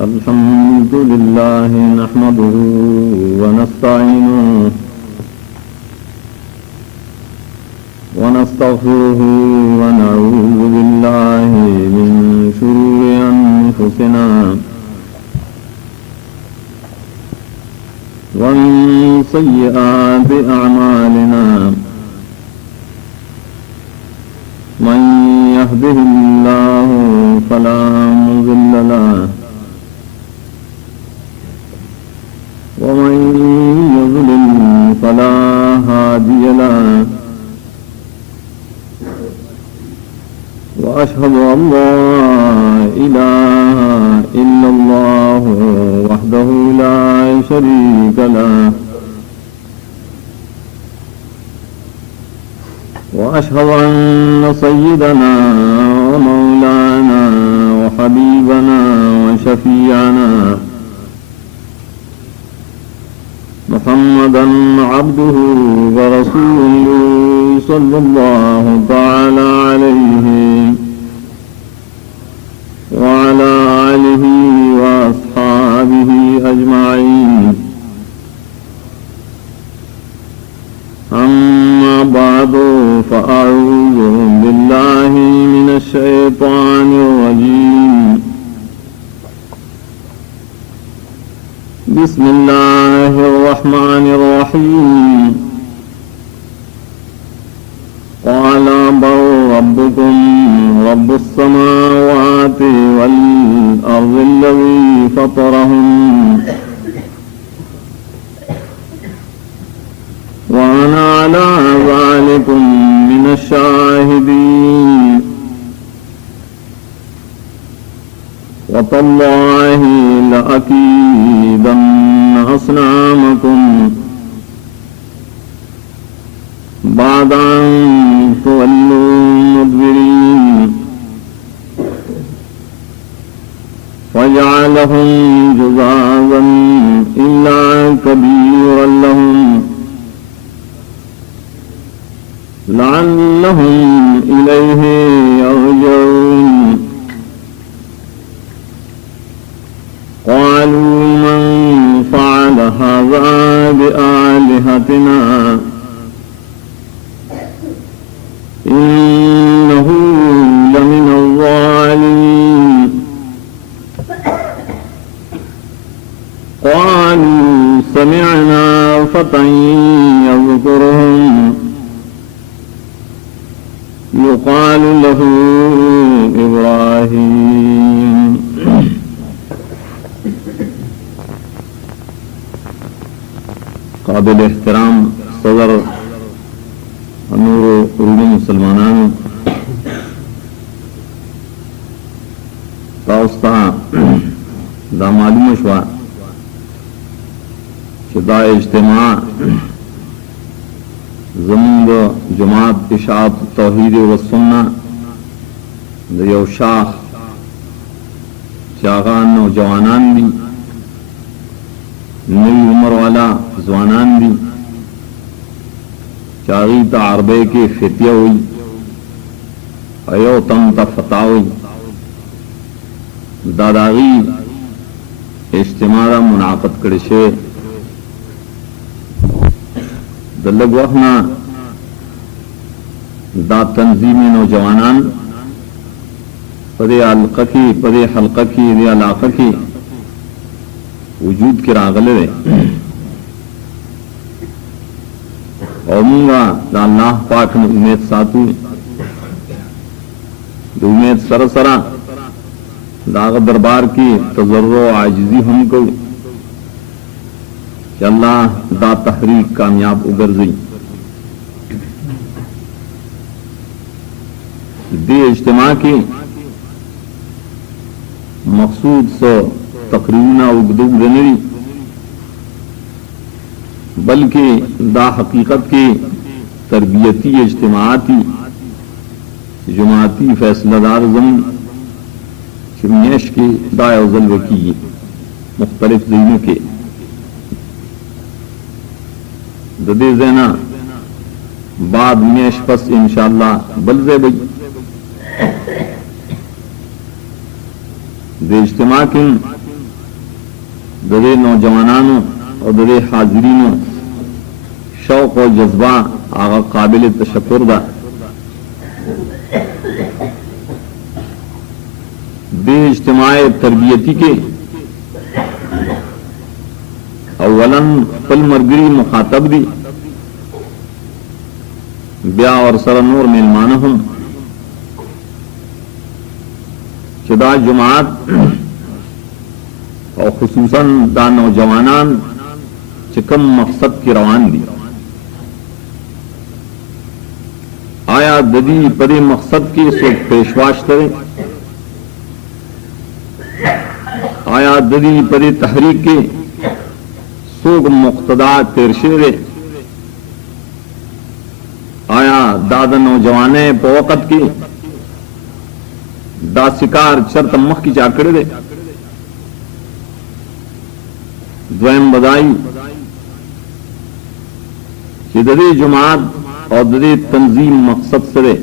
الحمد لله نحمده ونستعينه ونستغفره ونعوذ بالله من شرور أنفسنا ومن سيئات أعمالنا من يهده الله فلا مضل له ومن يضلل فلا هادي له وأشهد أن لا إله إلا الله وحده لا شريك له وأشهد أن سيدنا ومولانا وحبيبنا وشفيعنا محمدا عبده ورسوله صلى الله تعالى عليه وعلى آله وأصحابه أجمعين. أما بعد فأعوذ بالله من الشيطان الرجيم. بسم الله الرحمن الرحيم. قال بل ربكم رب السماوات والأرض الذي فطرهم وأنا على ذلكم من الشاهدين. وتالله لأكيدن أصنامكم بعد أن تولوا مدبرين. فجعلهم جذاذا إلا كبيرا لهم لعلهم إليه يرجعون. قالوا من فعل هذا بآلهتنا إنه لمن الظالمين. قالوا سمعنا فتى يذكرهم يقال له إبراهيم. قابل احترام صدر نور علوم مسلمانان تاستا دا معلوم شوا چې دا اجتماع زمونږ جماعت اشاعت توحید و سنت د یو شاخ چې هغه نوجوانان دي، نوی عمر والا ځوانان دي، چاغی تا عربے کے فتیہ ہوئی ایو تم تا فتح ہوئی. داداغی اجتماع منعقد کرشے دلگ وقنا دا تنظیم نوجوانان پدے حلقہ کی دے علاقہ کی وجود کی راغلے دے اور مونگا دا اللہ پاک نے امید ساتو دا امید سرسرا دا دربار کی تضرع و عاجزی ہم کو کہ اللہ دا تحریک کامیاب اگرزی. دے اجتماع کی مقصود سو تقریباً اگدوگ دنری بلکہ دا حقیقت کے تربیتی اجتماعاتی جماعتی فیصلہ دار ضمن چمیش کے دائع وزل وکی مختلف ذہنوں کے ددے زینا بعد میش پس انشاءاللہ بلزے بئی د اجتماع کې दरे नौजवानों और दरे हाजिरीनों शौक और जज्बा आगा काबिल तशक्कुर दा। बे इज्तिमाए तरबियती के अव्वलन पल मरगरी मुखातब दी ब्या और सरनूर मेहमान हम शुदा जुमात और खुसूसन दा नौजवानान चिकम मकसद की रवान दी। आया ददी पदे मकसद की सो पेशवाश करें, आया ददी पदे तहरीक के सोग मुक्तदा तेरशेरे, आया दादा नौजवाने पवकत की दा शिकार चरत मख की चाकड़े दे। द्वयम बदाई कि ददे जुमात और ददे तंजीम मकसद सरे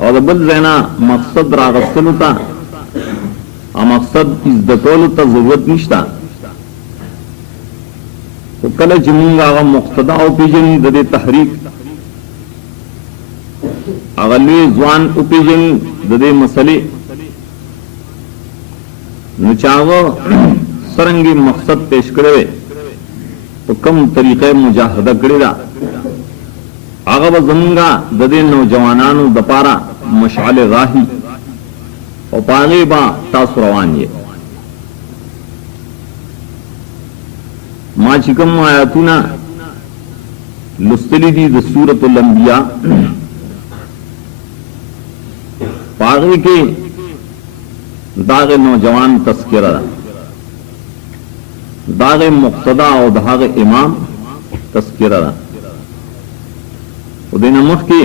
और बल रहना मकसद रागस्तलता आ मकसद इज्जतोलता जरूरत निश्ता तो कल जमूंगा आगा मुक्तदा उपीजनी ददे तहरीक अगले जवान उपीजनी ददे मसले नुचावो सरंगी मकसद पेश करे तो कम तरीके मुजाहदा करेगा आगा जमूंगा ददे नौजवानानु दपारा मशाल राही और पागे बा तासुरवान ये मां चिकम आयातुना लुस्तली दी द सूरतुल अंबिया पागे के दागे नौजवान तस्किरा दागे मुक्तदा और दागे इमाम तस्किरा उदे नमक के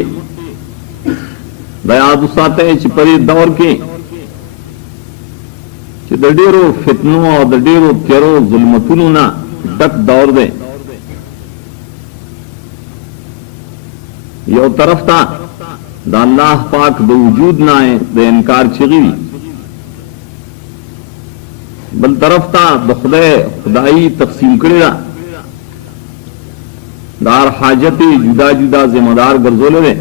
दयादुसाते चिपरी दौर के दडेरो फितनो और दडेरो केरो जुल्मतुनु ना डक दौर दे यो तरफ था दा अल्लाह पाक दो वजूद ना है दे इनकार चिगी बल तरफ था खुदे खुदाई तकसीम करेगा दार हाजती जुदा जुदा जिम्मेदार गर्जोले दे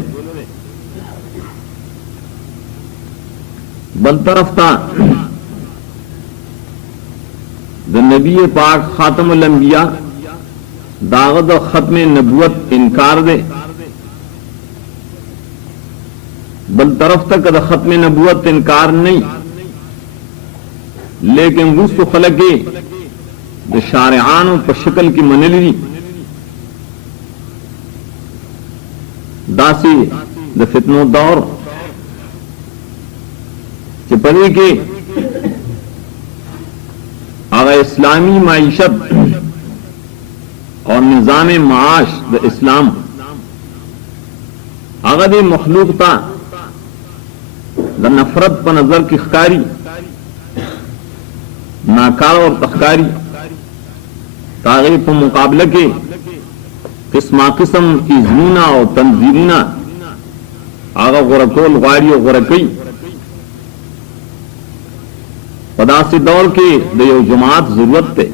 बल तरफ था द नबी पाक खातमुल अंबिया दागद खत्म नबुवत इनकार दे बल तरफ तक द खत्म नबुवत इनकार नहीं लेकिन रुस्तु खलके द शारिआन पर शक्ल की मनली दासी द फितनो दौर चिपरी के आगा इस्लामी माईशत और निजाम माश the Islam Agha they मखलूकता the नफरत पर नजर की खकारी नाकार और तखकारी तागे पर मुकाबले के किस्मा किस्म की जमीना और तंजीमीना आगा गुरकोल गाड़ी और गुरकई पदासी दौर के दयो जुमात जरूरत थे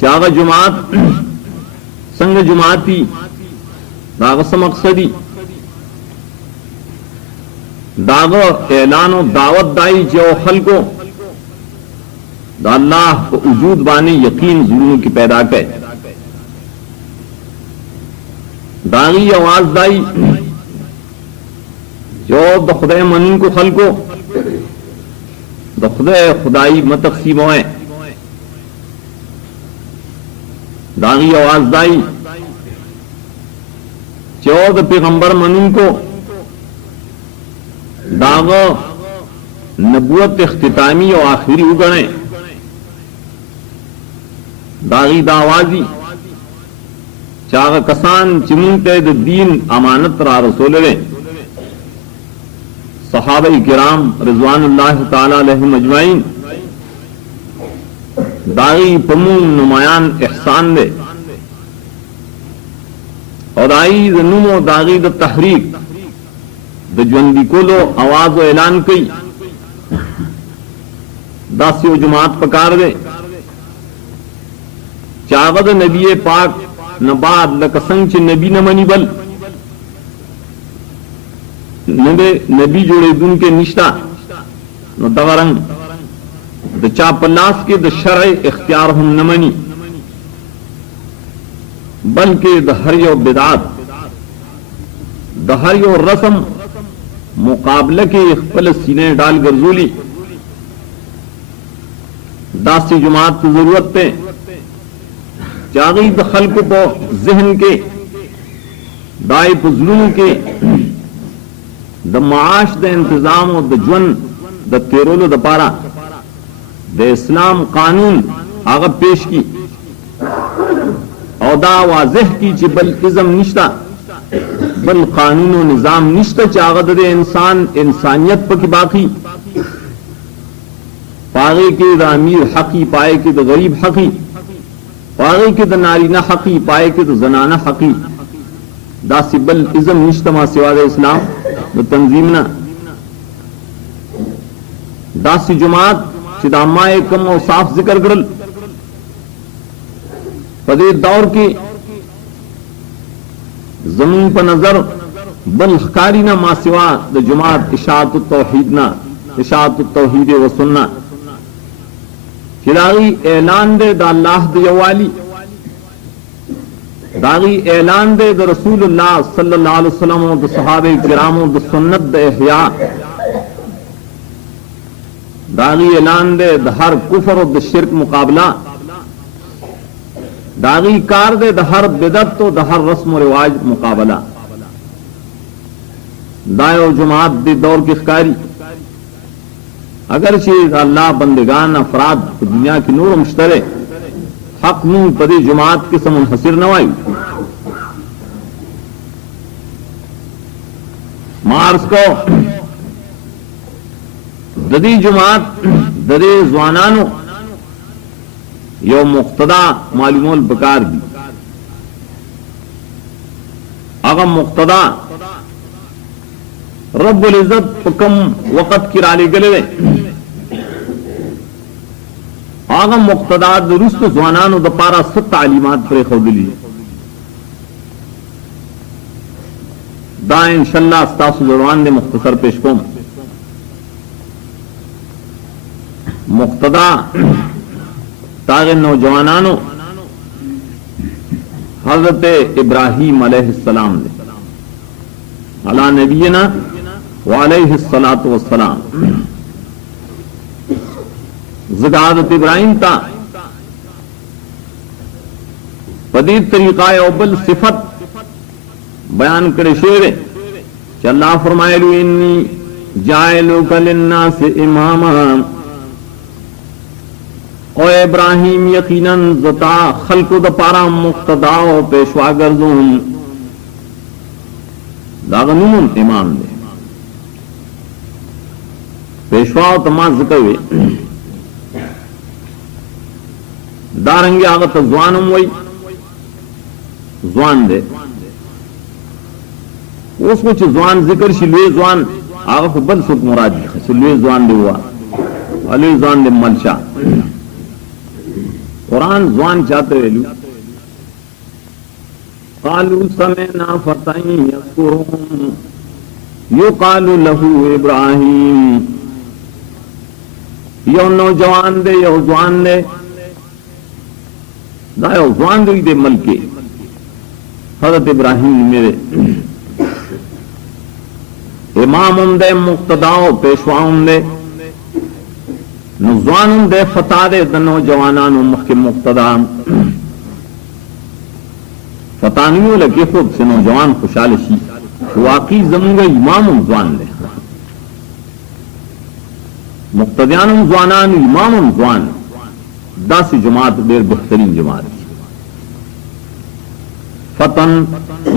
चागा जुमात संग जुमाती दागस मकसदी दागो ऐलानो दावत दाई जो खल को अल्लाह को वजूद बानी यकीन जुनू की पैदा कर दागी आवाज दाई जो दखुदे मनी को खल को दखुदे खुदाई मतकसीम है दागी आवाज दाई चौद पैगंबर मनी को दागो नबुवत इख्तितामी और आखिरी उगणे दागी दावाजी चाग कसान चिमुनते दीन अमानत रा रसूल रे सहाबा किराम रिजवानुल्लाह ताला अलैहिम अजमाइन दागी पमू नुमायान एहसान दे और आई नुमो दागी द तहरीक द ژوندۍ کولو आवाज او اعلان کوي داسې یو جماعت پکار دی چې هغه د نبی پاک نه بعد لکه څنګه چې نبی نه مني بل نبی جوړېدونکي نشته نو دغه رنګ د چا په لاس کې د شرع اختیار هم نه مني بلکې د هر یو بدعت د هر یو رسم مقابله کې خپل سینې ډال ګرځولي داسې جماعت کی ضرورت ته چاغي د خلکو په ذهن کې دای په زړونو کې د معاش د انتظام او د ژوند د تیرولو د پاره د اسلام قانون هغه پیش کی او دا واضح کی چې بل ازم نشتا بل قانون و نظام نشتا چې هغه د انسان انسانیت پکې باقی پاغه کې د امیر حقی پای کې د غریب حقی پاغه کې د نارینه حقی پای کې د زنانه حقی دا سبل ازم نشتا ما سوا د اسلام د تنظیمنا دا سی جماعت چې د امای کم او صاف ذکر کړل په دې دور کې زمون په نظر بل ښکاری نه ما سوا د جماعت اشاعت التوحید نه اشاعت التوحید و سنت چې داغي اعلان دی د الله د یووالي داغي اعلان دی د رسول الله صلی الله علیه وسلم او د صحابه کرامو د سنت د احیاء داغي اعلان دی د هر کفر او د شرک مقابله داغی کار دے د ہر بدعت و د ہر رسم و رواج مقابلہ دایو جماعت دی دور کی خکاری اگرچہ اللہ بندگان افراد دنیا کی نور مشترے حق نور پدی جماعت کے سم منحصر نوائی مارس کو ددی جماعت ددی زوانانو یو مقتدا معلومول بکار دی اغم مقتدا رب العزت کم وقت کی رالی گلے اغم مقتدا درست زوانانو د پارا ست تعلیمات پر خودلی دا انشاءاللہ استاسو زروان دے مختصر پیش کوم مقتدا تاغ نوجوانانو حضرت ابراہیم علیہ السلام نے علی نبینا وعلیہ الصلاۃ والسلام زدادت ابراہیم تا پدید طریقہ اوبل صفت بیان کرے شعر کہ اللہ فرمائے لو انی جائلک للناس اماما او ابراہیم یقیناً زتا خلق د پارا مقتدا و پیشوا گردون داغنون امام دے پیشوا و تمام ذکر ہوئے دارنگی آغت زوانم وی زوان دے اس کو چھ زوان ذکر شلوی زوان آغت بل سک مراد دی شلوی زوان دے ہوا علوی زوان دے ملشا قرآن زوان چاہتے ویلو قالوا سمعنا فتى يذكرهم يقال له ابراہیم یو نوجوان دے یو زوان دے دا یو زوان دے ملکے حضرت ابراہیم میرے امام دے مقتداؤ پیشواؤں دے نوجوانوں دے فتح دے نوجوانانو مخی مقتدا فتانیوں لگے خود سے نوجوان خوشحال شی واقعی زمانگا امام زوان دے مقتدیان زوانان امام زوان دا سی جماعت دیر بہترین جماعت فتن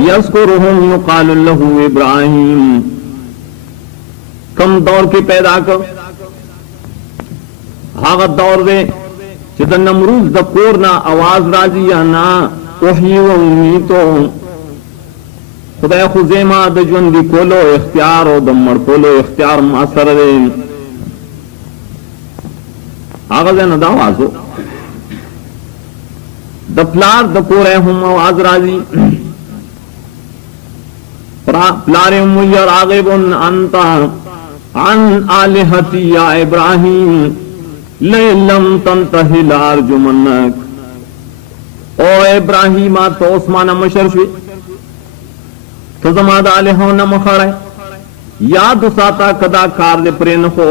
یذکرہم یقال لہ ابراہیم کم دور کے پیدا کر هغه دور دی چې د نمروز د کور نه आवाज راځي یا نه وحی و امیتو خدای خو زما د ژوند دی کولو اختیار او د مړ کولو اختیار ما سره دی. هغه نه دا وازو د پلار د کور هم आवाज راځي پلار هم یا راغب انت عن الہتی یا ابراہیم لم تنتهي لارجمنک. او ابراہیم تو عثمان مشر شوی تو زما د الہو نه مخړای یاد ساته کدا کار دې پرې نه خو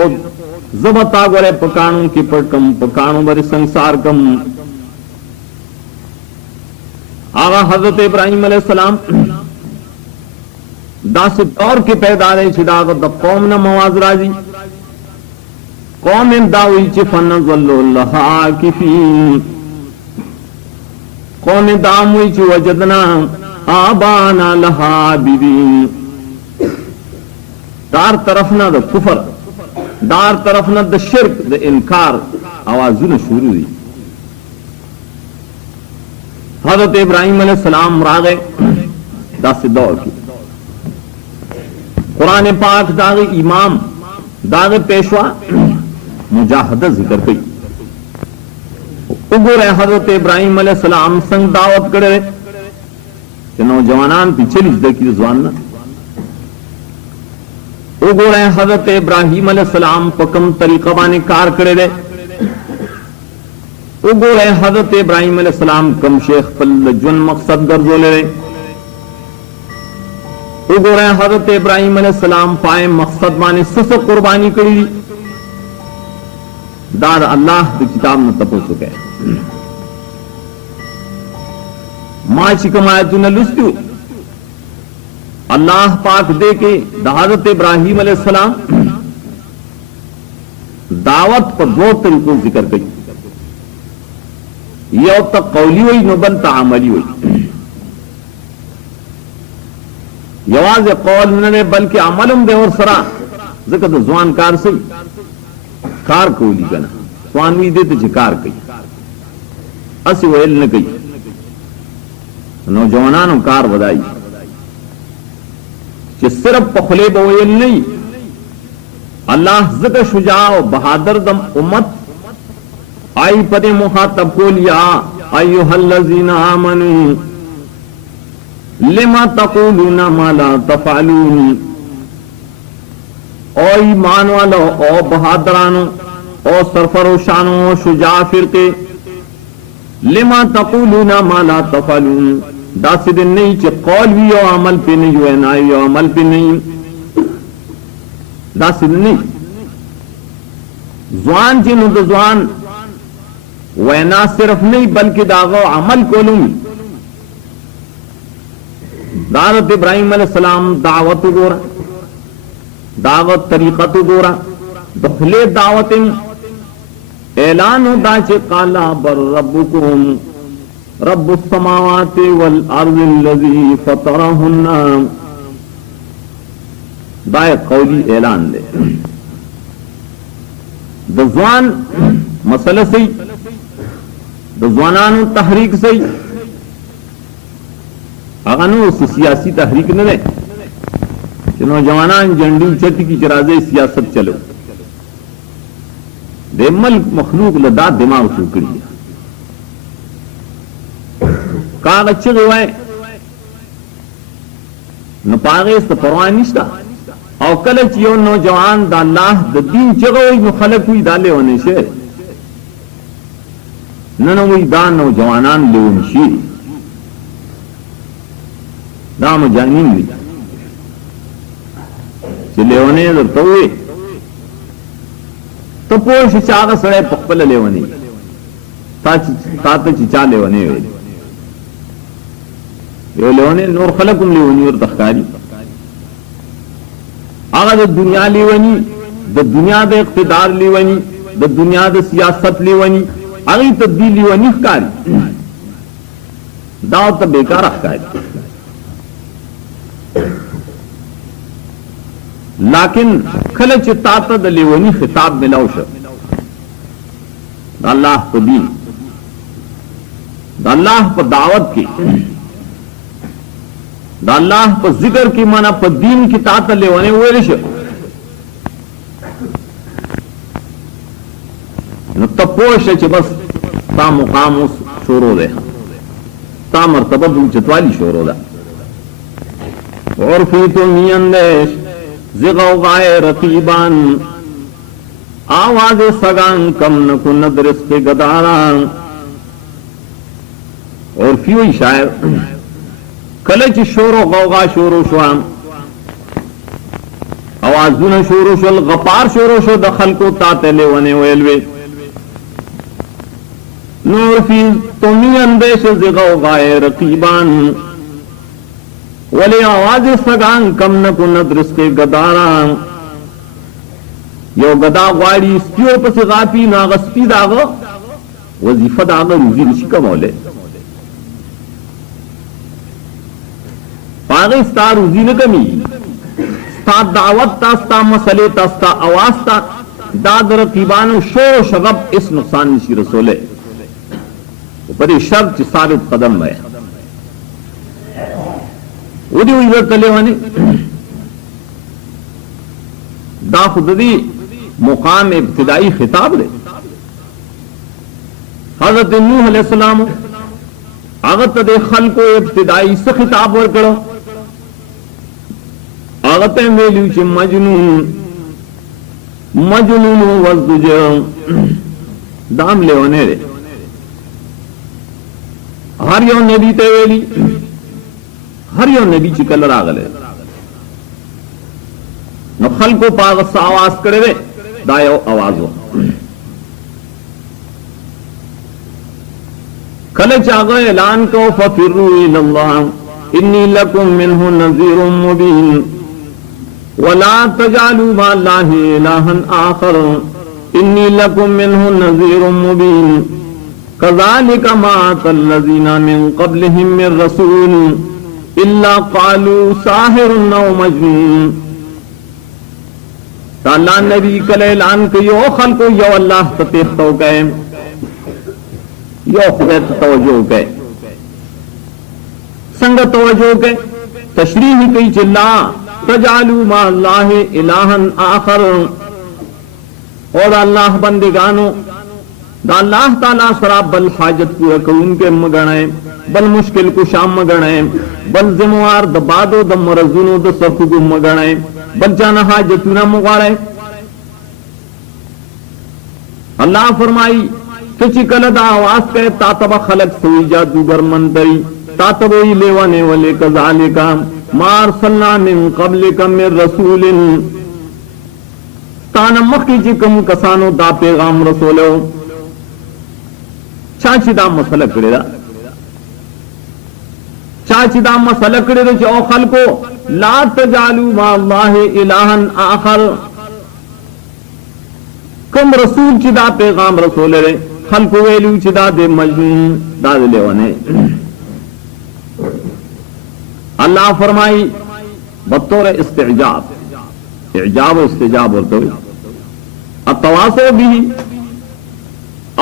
زبتا غره پکانو کې پټکم پکانو بر संसार کم. آغا حضرت ابراہیم علیہ السلام داس دور کے پیدا رہے چھڑا د قوم نہ مواز راضی قوم داوی چ فنزل الله عاکفین قوم داموی چ وجدنا آبانا لها عابدین. دار طرف نہ د کفر دار طرف نہ د شرک د انکار آوازونه شروع دی. حضرت ابراہیم علیہ السلام راغے داس دور کی قرآن پاک داغ امام داغ پیشوا مجاہدہ ذکر کی اگو رہے حضرت ابراہیم علیہ السلام سنگ دعوت کرے کہ نوجوانان پیچھے لزدہ کی زواننا اگو رہے حضرت ابراہیم علیہ السلام پکم طریقہ بانے کار کرے رہے اگو رہے حضرت ابراہیم علیہ السلام کم شیخ پل جن مقصد گرزو لے رہے اگو رہے حضرت ابراہیم علیہ السلام پائے مقصد بانے سس قربانی کری دار اللہ دی کتاب میں تپو سکے ماں چکم آیتو نے لستیو اللہ پاک دے کے دا حضرت ابراہیم علیہ السلام دعوت پر دو طریقوں ذکر گئی یو تا قولی ہوئی نو بل تا عملی ہوئی. یواز قول نہ بلکہ عملم دے اور سرا ذکر تو زوان کار سے کار کولی کنا سوانوی دے تو کار کئی اسی ویل نہ کئی نوجوانانو کار بدائی کہ صرف پخلے بویل نہیں اللہ ذکر شجاع و بہادر دم امت آئی پدے مخاطب کو لیا ایوہ الذین آمنوا لما تقولون ما لا تفعلون. او ایمان والو او بہادرانو او سرفروشانو شجاع فرقے لما تقولون ما لا تفعلون دا سدن نہیں چھ قول بھی او عمل پہ نہیں ہوئے نائی او عمل پہ نہیں دا سدن نہیں زوان چنو دا زوان وینا صرف نہیں بلکہ داغو عمل کولوں دعوت ابراہیم علیہ السلام دعوت گورا دعوت طریقت گورا دخلے دعوت اعلان دا چے قالا بر ربکم رب السماوات والارض الذی فطرہن دائے قولی اعلان دے دزوان مسئلہ سی دزوانانو تحریک سی اغنو سیاسی تحریک نہ دے کہ نوجوانان جنڈی چٹ کی چرازے سیاست چلو دے ملک مخلوق لدا دماغ چوکڑی کاغ اچھے گوائے نپاغے اس پرواہ نشتا او کلچ یو نوجوان دا اللہ دا دین چگوئی مخلق ہوئی دا لے ہونے سے ننوئی دا نوجوانان لے ونشی دا مجانین لی چلے ہونے در توئے تو پوش چاگا سڑے پقبل لے ہونے تا تا چچا لے ہونے ہوئے یو لے ہونے نور خلقم لے ہونی اور تخکاری آگا دا دنیا لے ہونی دا دنیا دا اقتدار لے ہونی دا دنیا دا سیاست لے ہونی آگئی تبدیل لے ہونی اخکاری داو تا بیکار اخکاری لیکن کلچ تاتا دا لیونی خطاب ملاو شا دا اللہ کو دین دا اللہ کو دعوت کی दा अल्लाह पर जिक्र की माना पर दीन की तात लेवाने वेलिश न तपोश च बस ता मुकाम उस शोरो दे ता मर्तबा चतवाली शोरो दा और फिर तो मियंदेश जिगौगाए रतीबान आवाज सगान कम न को नदरस पे गदारान और फिर शायर कलच शोरो गौगा शोरो श्वाम आवाजुन शोरो शल गपार शोरो शो दखल को तातले वने वेलवे नूर फी तुमी अंदेश जिगौगाए रतीबान वले आवाज सगान कम न को नदरस पे गदारान यो गदा वाड़ी स्पियो पस गापी नागस्पी दाग वजीफा दाग रुजी ऋषि का मौले पागे स्ता रुजी न कमी स्ता दावत ता स्ता मसले ता स्ता आवाज ता दादर रकीबान शोर शगब इस नुकसान निशी रसोले ऊपर शर्त साबित कदम है उदी हुई तले वानी दा खुदी मुकाम इब्तिदाई खिताब दे हजरत नूह अलैहिस्सलाम आगत दे खल को इब्तिदाई से खिताब वर करो आगत मेलू च मजनून मजनून वज़ुज दाम ले होने रे हर यो नबी ते वेली हर यो नबी ची कलर आगले न खल को पागस आवाज करे रे दायो आवाजो कल चागो ऐलान को फफिरू इलल्लाह इन्नी लकुम मिन्हु नज़ीरुम मुबीन वला तजालू माल्लाहि इलाहन आखर इन्नी लकुम मिन्हु नज़ीरुम मुबीन कज़ालिका मा अतल्लज़ीना मिन क़ब्लिहिम मिर रसूल इल्ला क़ालू साहिरुन औ मजनून अल्लाह नबी कल ऐलान कयो खल को यो अल्लाह ततीफ तो गए यो खुद तवज्जो गए संग तवज्जो गए तशरीह कई चिल्ला तजालू मा अल्लाह इलाहन आखर और अल्लाह बंदिगानो दा अल्लाह ताला सराब बल हाजत पूरा को उनके मगणे बल मुश्किल को शाम मगणे बल जिम्मेवार द बादो द मरजुनो द सफु को मगणे बल जाना हाजतुना मुगाड़े अल्लाह फरमाई तुझी कलदा आवाज के तातबा खलक सोई जादूगर मंतरी तातबो ही लेवाने वाले कज़ालिका मार सल्ला मिन क़ब्लिका मिर रसूलिन तान मक्की जी कम कसानो दा पैगाम रसूलो चाचिदा मसला करेदा चाचिदा मसला करे जो खल को ला तजालू मा अल्लाह इलाहन आखर कम रसूल चिदा पैगाम रसूल रे खल को वेलू चिदा दे मजनून दाद लेवने अल्लाह फरमाई बतौर इस्तिजाब इजाब इस्तिजाब बोलते हुए अतवासो भी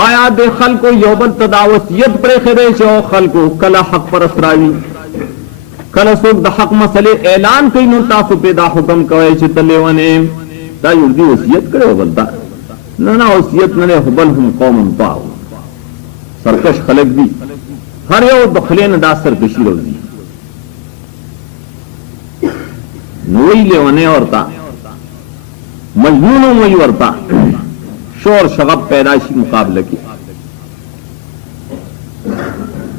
आया दे खल को योबल तदावसियत पर खरे चो खल को कला हक पर असरावी कल सुख द हक मसले ऐलान कई नो तासु पैदा हुक्म कवे छ तलेवने ता युर्दी वसियत करे बोलता ना वसियत ने हुबल हम कौम पाओ सरकश खलक दी हर यो दखले न दासर कशी रोजी नोई लेवने औरता मजनून मई औरता शोर शगब पैदाइशी मुकाबले की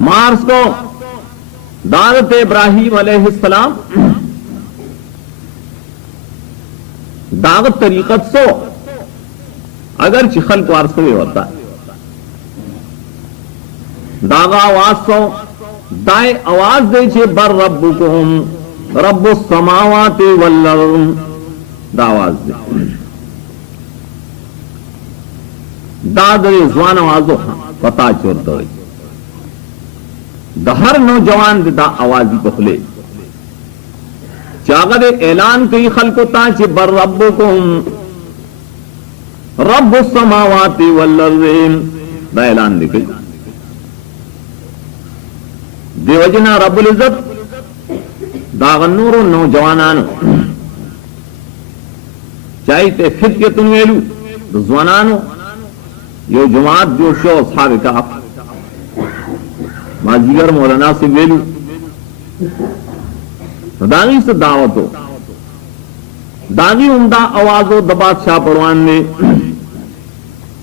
मार्स को दावत इब्राहिम अलैहिस्सलाम दावत तरीकत सो अगर चिखल को अर्स में होता दागा आवाज सो दाए आवाज दे छे बर रब्बुकुम रब्बुस समावाति वल अर्द दावाज दे दादरे जवान आवाजो पता चोरता है दहर नौजवान दा आवाजी पखले चागर ऐलान कई खलकोता चे बर रब्बुकुम रब्बुस समावाति वल अर्द दा ऐलान दिखे देवजना रब्बुल इज्जत दागन्नूरो नौजवानानो चाहते फित्यतुन वेलू ज़वानानो यो जमात जो शो असहाब कहफ माजीगर मौलाना से वेलू दागी से दावतो दागी उमदा आवाजो दबाद शाह परवान ने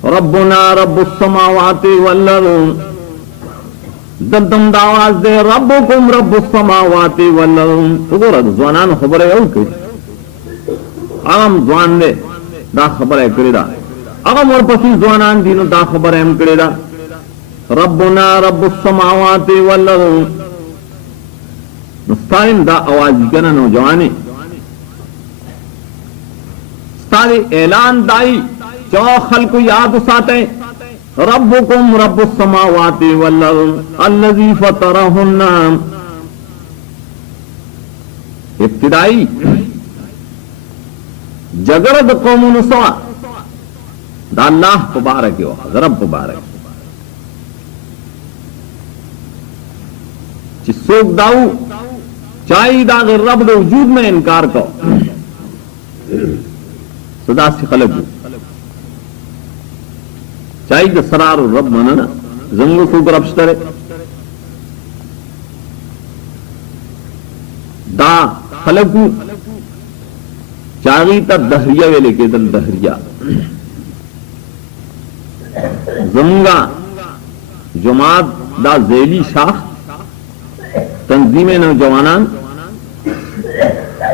रब्बुना रब्बुस समावाति वल अर्द दम दावाज दे रब्बुकुम रब्बुस समावाति वल अर्द तो ज़वानानो खबर है और आम ज़वान दे दा खबर है करेदा अगम और पसी ज़वानान दीनो दा खबर है हम करेदा रब्बुना रब्बुस समावाति वल अर्द मुस्ताइन दा आवाज करना नौजवाने सारे ऐलान दाई चौ खल को याद उसाते रब्बुकुम रब्बुस समावाति वल अर्द अल्लज़ी फतरहुन्ना इब्तिदाई जगरद कौमुन सवा दा अल्लाह मुबारक हो रब मुबारक जिसोक दाऊ चाई दाग रब दे वजूद में इनकार को सदा से खलक चाई द सरार रब मना ना जंगल को रबस्तर दा खलकू चागी तक दहरिया वे लेके दल दहरिया जमुंगा जमात दा जेली शाख तंजीम नौजवानान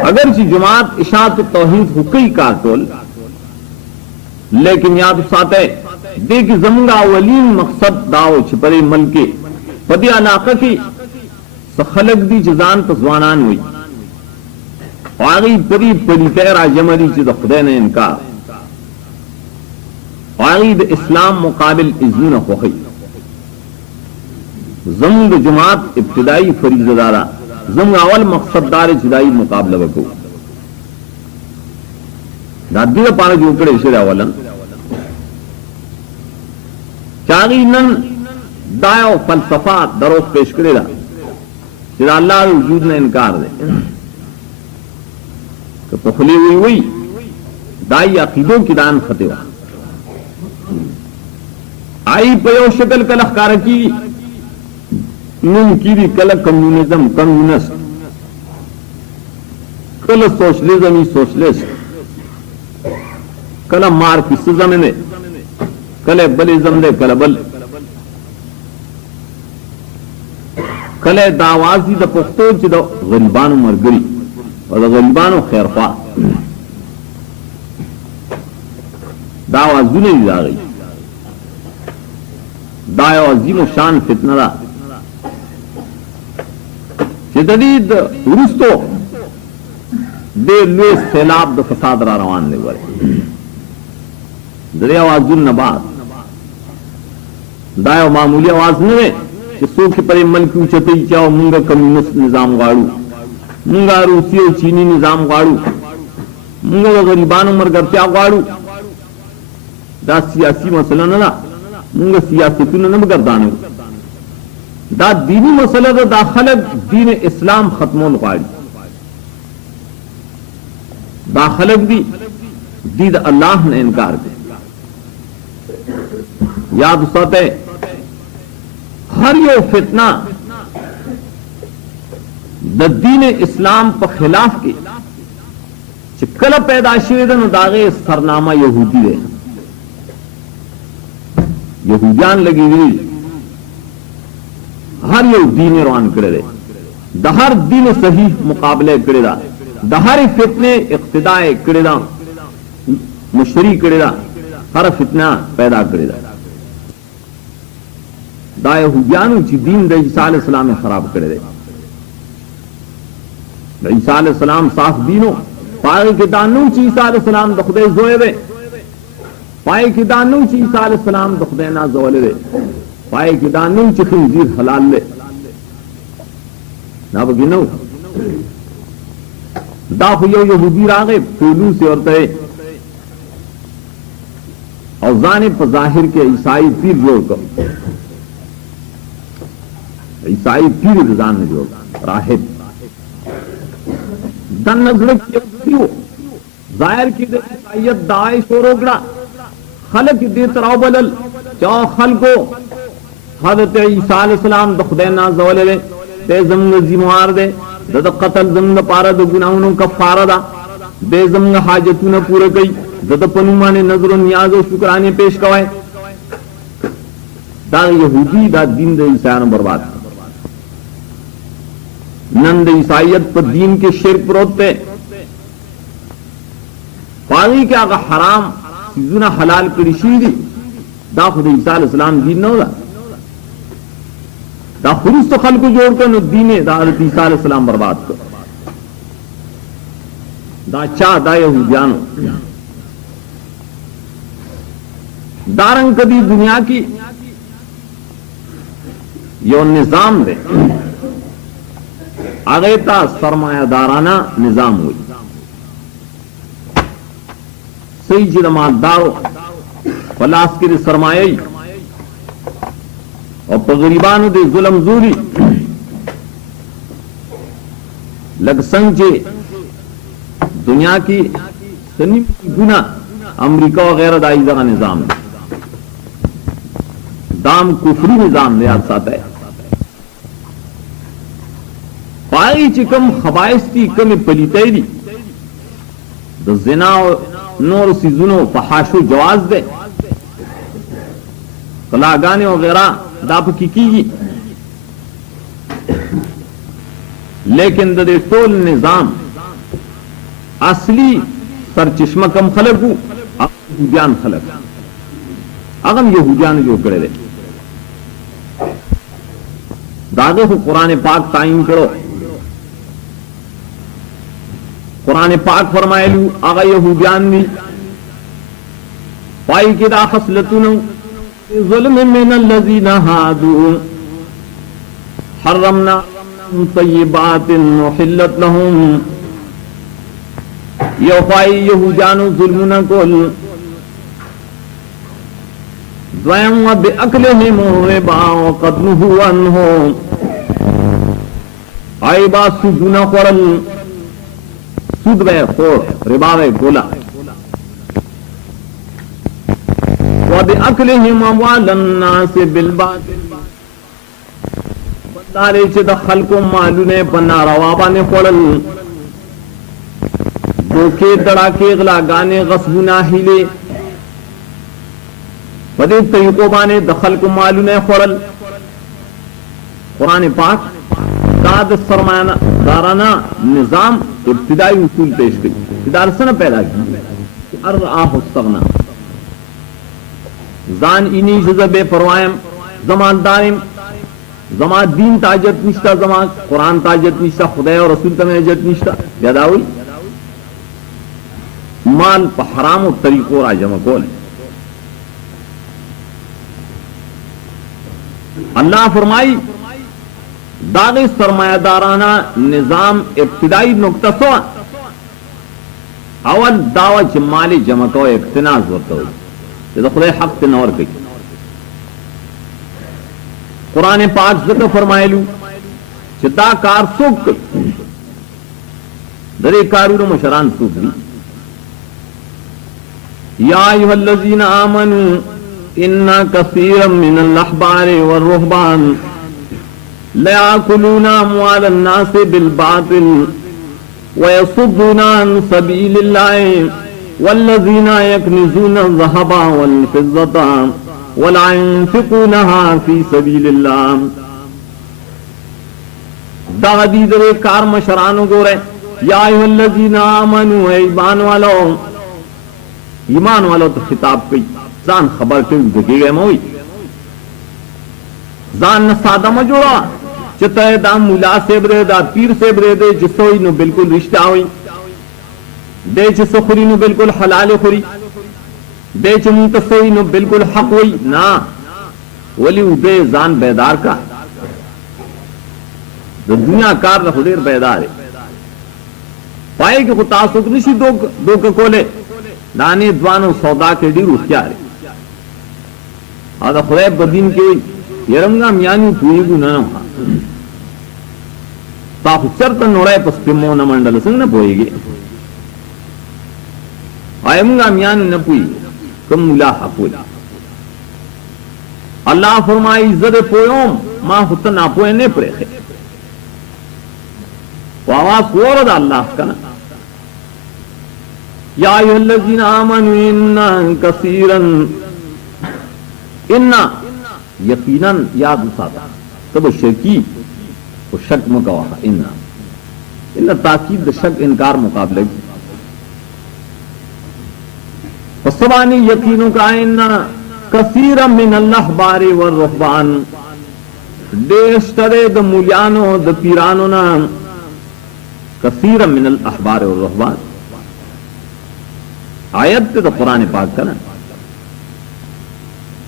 अगरची जमात इशात तौहीद हुकई का टोल लेकिन याद साथे देख जमुंगा अवलीन मकसद दाओ छिपरे मल के पदी अलाका की सखलक दी जजान तजवानान हुई आगी परी परी तेरा जमरी चीज खुदा ने इनकार आगी इस्लाम मुकाबिल इज़्न होई जमुंग जमात इब्तिदाई फरीजदारा जमुंग अवल मकसददार जिदाई मुकाबला बको दादी पाने जो कड़े इशरे अवलन चागी नन दायो फलसफा दरोस पेश करेगा जिदा अल्लाह वजूद ने इनकार दे तो पुखली हुई दाई अकीदों की दान फतेवा आई पयो शक्ल कलखकार की की कल कम्युनिज्म कम्युनिस्ट कल सोशलिज्म ही सोशलिस्ट कल मार्क्सिज्म ने कल बलिज्म दे कल बल कल दावाजी द पुख्तो च द गरीबानो मरगरी और द गरीबानो खैरफा दावाजी ने जा गई दायो अजीम शान फितना जदीद रुस्तो दे लुए सैलाब द फसाद रा रवान ने वरे दरिया आवाजुन नबात दायो मामूली आवाज ने कि सो के परे मन की उचते चाओ मुंगा कम्युनिस्ट निजाम गाड़ू मुंगा रूसी और चीनी निजाम गाड़ू मुंगा गरीबान उमर कर क्या गाड़ू दा सियासी मसला ना मुंगा सियासी तू न गर्दान दा दीनी मसला दा दाखलक दीन इस्लाम खत्मों गाड़ी दाखलक दी दीद अल्लाह ने इनकार किया याद सते हर यो फितना द दीन इस्लाम पर खिलाफ की चिकल पैदाशी दागे सरनामा यहूदी है यहूदियान लगी हुई हर यो दीन रवान करे दहर दीन सही मुकाबले करेदा दहर फितने इक्तिदाए करेदा मुशरी करेदा हर फितना पैदा करेदा दाए हुजानु ची दीन द ईसा अलैहि सलाम ने खराब करे दे ईसा अलैहि सलाम साफ दीनो पाए के दानु ची ईसा अलैहि सलाम द खुदे जोए दे पाए के दानु ची ईसा अलैहि सलाम द खुदे ना जोले दे पाए के दानु ची खंजीर हलाल ले ना बगिनो दाफ यो यहूदी रागे फूलू से और तय औजाने पर जाहिर के ईसाई पीर जोड़ कर ईसाई पीर रजान ने जोड़ राहिब इंसान नजर क्यों जाहिर की दे ईसाइयत दाए शोरोगड़ा खलक दे तराव बदल चाओ खल को हजरत ईसा अलैहिस्सलाम द खुदा ना जवले दे जम जिमार दे द कत्ल जम पारा द गुनाहों कफारा दा दे जम हाजतों न पूरे कई द पनुमा ने नजर नियाज और शुक्राने पेश कवाए दा यहूदी दा दिन दे ईसा न बर्बाद नंद ईसाइयत पर दीन के शिरक प्रोते पानी के आगा हराम चीजुना हलाल करी दा खुद ईसा अलैहिस्सलाम दीन न होगा दा खुरुस तो खल को जोड़कर न दीने दा हज़रत ईसा अलैहिस्सलाम बर्बाद कर दा चा दा यहूदियानो दारंग कदी दुनिया की यो निजाम दे आगेता सरमायादाराना निजाम हुई सही जिरमादारो फलास के सरमाई और पगरीबान दे जुलम जूरी लग संजे दुनिया की सनी गुना अमरीका वगैरह दाई जगह निजाम दाम कुफरी निजाम याद साथ है पाई चिकम खबाइस की कम पलीतैरी जिना नोर सीजुनो फहाशो जवाज दे कलागाने वगैरह दाप की लेकिन दे टोल निजाम असली सरचश्मा कम खलक हूं यहूदियान खलक अगम यहूदियान जो करे दे दादे को कुरान पाक ताइन करो कुरान पाक फरमायलू आगा यहूदियान भी पाई के दा खसलतुन ज़ुल्म मिन अल्लज़ीना हादू हर्रमना तय्यिबातिन उहिल्लत लहुम यो पाई यहूदियान जुल्मुना कुल द्वयम व बिअक्लिहिम रिबा व क़द नुहू अन्हु आइबा सुजुना क़रल सुदवे खोर रिबावे गोला वद अकलिहिम अमवालन नास बिल बातिल बंदारे च दखल को मालूने बना रवाबा ने पड़ल धोखे दड़ाके गला गाने गस्बुना हिले बदे तरीकों बाने दखल को मालूने पड़ल कुरान पाक दाद सरमाना दाराना निजाम इब्तिदाई उसूल पेश की इदारसन पैदा की अर्आहुस्तगना जान इनी जबे परवायम जमानदारिम जमा दीन ताजत निश्ता जमा कुरान ताजत निश्ता खुदा और रसूल तमें इज्जत निश्ता ज्यादा हुई माल पर हराम और तरीकों राजम कोल अल्लाह फरमाई दागे सरमायादाराना निजाम इब्तिदाई नुक्ता सो अवल दावा माली जमा को इख्तिनाज होता हो तो खुदा हक नौर गई कुरान पाक जिक्र फरमायलू चिता कार सूख गई दरे कारून मुशरान सूख गई या अय्युहल्लज़ीना आमनू इन्ना कसीरम मिनल अहबारि वर रुहबान लयाकुलूना अम्वालन नास बिल बातिल व यसुद्दूना अन सबीलिल्लाहि वल्लज़ीना यकनिज़ूना ज़हबा वल फिज़्ज़ता वला युनफ़िक़ूनहा फ़ी सबीलिल्लाह दादी दरे कार मशरानो गोरे या अय्युहल्लज़ीना आमनू ईमान वालों तो खिताब कई जान खबर के जगे गए मोई जान न सादा मजोड़ा चितय दाम मुला से ब्रेदा पीर से ब्रेदे जिसोई नु बिल्कुल रिश्ता हुई दे जिसो खुरी नु बिल्कुल हलाल खुरी दे चुन तसोई नु बिल्कुल हक हुई ना वली उदे जान बेदार का तो दुनिया कार न खुदेर बेदार है पाए कि तासुक ऋषि दो कोले दाने द्वानो सौदा के डी रुख्यारे आदा खुदा बदीन के यरंगा मियानी तुई गुना ताकू चरता नोड़ाए पस पिमो न मंडल संग न पोएगी आयमुंगा मियान न पुई कम मुला हपुई अल्लाह फरमाई इज्जत पोयोम मां हुत्ता ना पोए ने प्रेखे वो आवाज कोरद अल्लाह का ना या अय्युहल्लज़ीना आमनू इन्ना कसीरन इन्ना यकीनन याद उसाता तब शकी वो शक मुकावा इन्ना ताकीद शक इनकार मुकाबले सबानी यकीनों का इन्ना कसीर मिन अल्लाह बारे व रुहबान देशतरे द मुलियानो द पीरानो ना कसीर मिन अल्लाह बारे व रुहबान आयत तो कुरान पाक का ना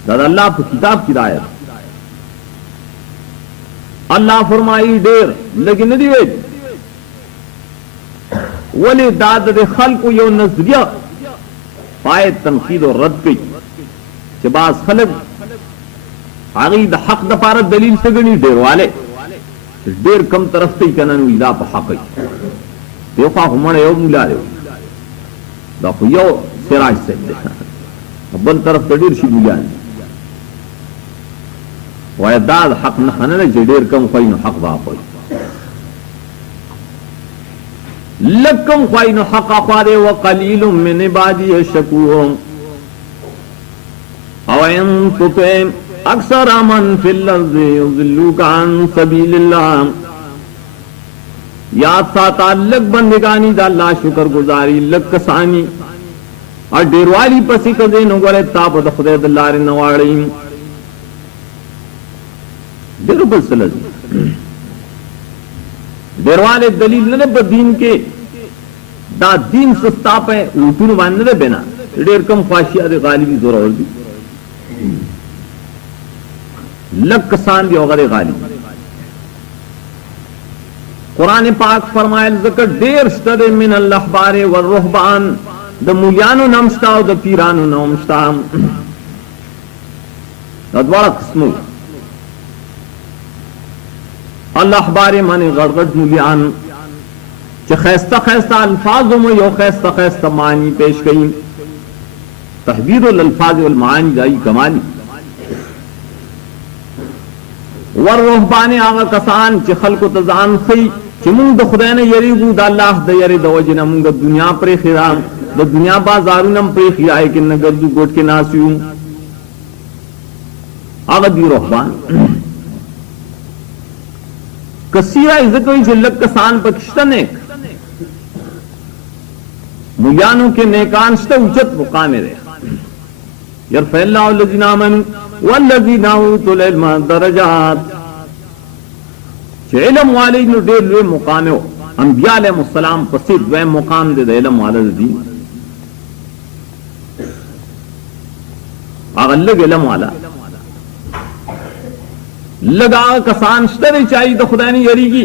दादा अल्लाह की किताब की आयत अल्लाह फरमाई देर लेकिन नहीं वे वली दाद दे खल्क यो नजरिया पाए तनकीद और रद्द की जबाज खलक आगीद हक दफारत दलील से गणी देर वाले देर कम तरफ से कनन इला हक देखा हमने यो मिला रे दाखो यो सिराज से बन तरफ तडीर शी मिला वायदाद हक न खनने जडेर कम कोई न हक बाप लकम कोई न हक अखारे व कलीलुम मिन इबादी शकूर अवयन तुते अक्सर अमन फिल अर्ज़ि युज़िल्लुका अन सबीलिल्लाह या ताल्लुक बंदगानी दा अल्लाह शुक्र गुजारी लक कसानी और डेरवाली पसी कदे नो गरे ताप द खुदे दल्लार नवाड़ी बिल्कुल सलज डेरवाले दलील न बदीन के दा दीन सस्ताप है उतुन वन दे बिना डेर कम ख्वाशिया दे गालिबी जोर और दी लक कसान दी होगा दे गालिब कुरान पाक फरमायल ज़िक्र देर स्टदे मिन अल्लाह बारे व रुहबान द मुलियानो नमस्ता द पीरानो नमस्ता दवाड़ा किस्मों अल्लाह बारे माने गड़गड़ मुलियान च खैस्ता खैस्ता अल्फाजों में यो खैस्ता खैस्ता मानी पेश गई तहदीरुल अल्फाज वल मानी जाई कमाली वर रुहबान आगा कसान च खल्को तजान खई चिमुंग द खुदा ने यरी बूद अल्लाह द यरी द वजन मुंग दुनिया पर खिराम द दुनिया बाजारू नम पर खियाए कि न गर्दू गोट के नासियू आगा दी रुहबान कसीरा इज्जत कोई जिल्लत कसान पकिस्तान एक मुलियानों के नेकांश उच्चत मुकाम रहे यरफ़अल्लाहु लज़ीना आमनू वल्लज़ीना ऊतुल इल्म दरजात इल्म वाले नो डेर वे मुकाम हो अंबिया अलैहिस्सलाम पसिद वे मुकाम दे इल्म वाले दी अगल्लग इल्म वाला लगा कसान शतरे चाहिए तो खुदा ने यरीगी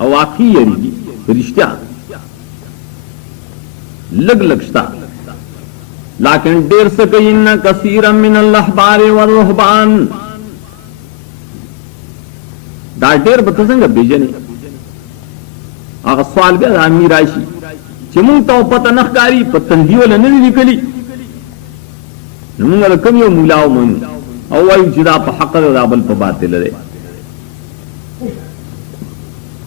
और वाकई यरीगी रिश्ता लग लगता लाकिन देर से कहीं न कसीर मिन अल्लाह बारे व रुहबान दा डेर बतसंग बेजने आगा सवाल बे आमीर आयशी चमु तो पता नखकारी पतंदी वाला नहीं निकली नमुंगा कम यो मुलाओ मन और वही जिदा पर हक राबल पर बातिल रे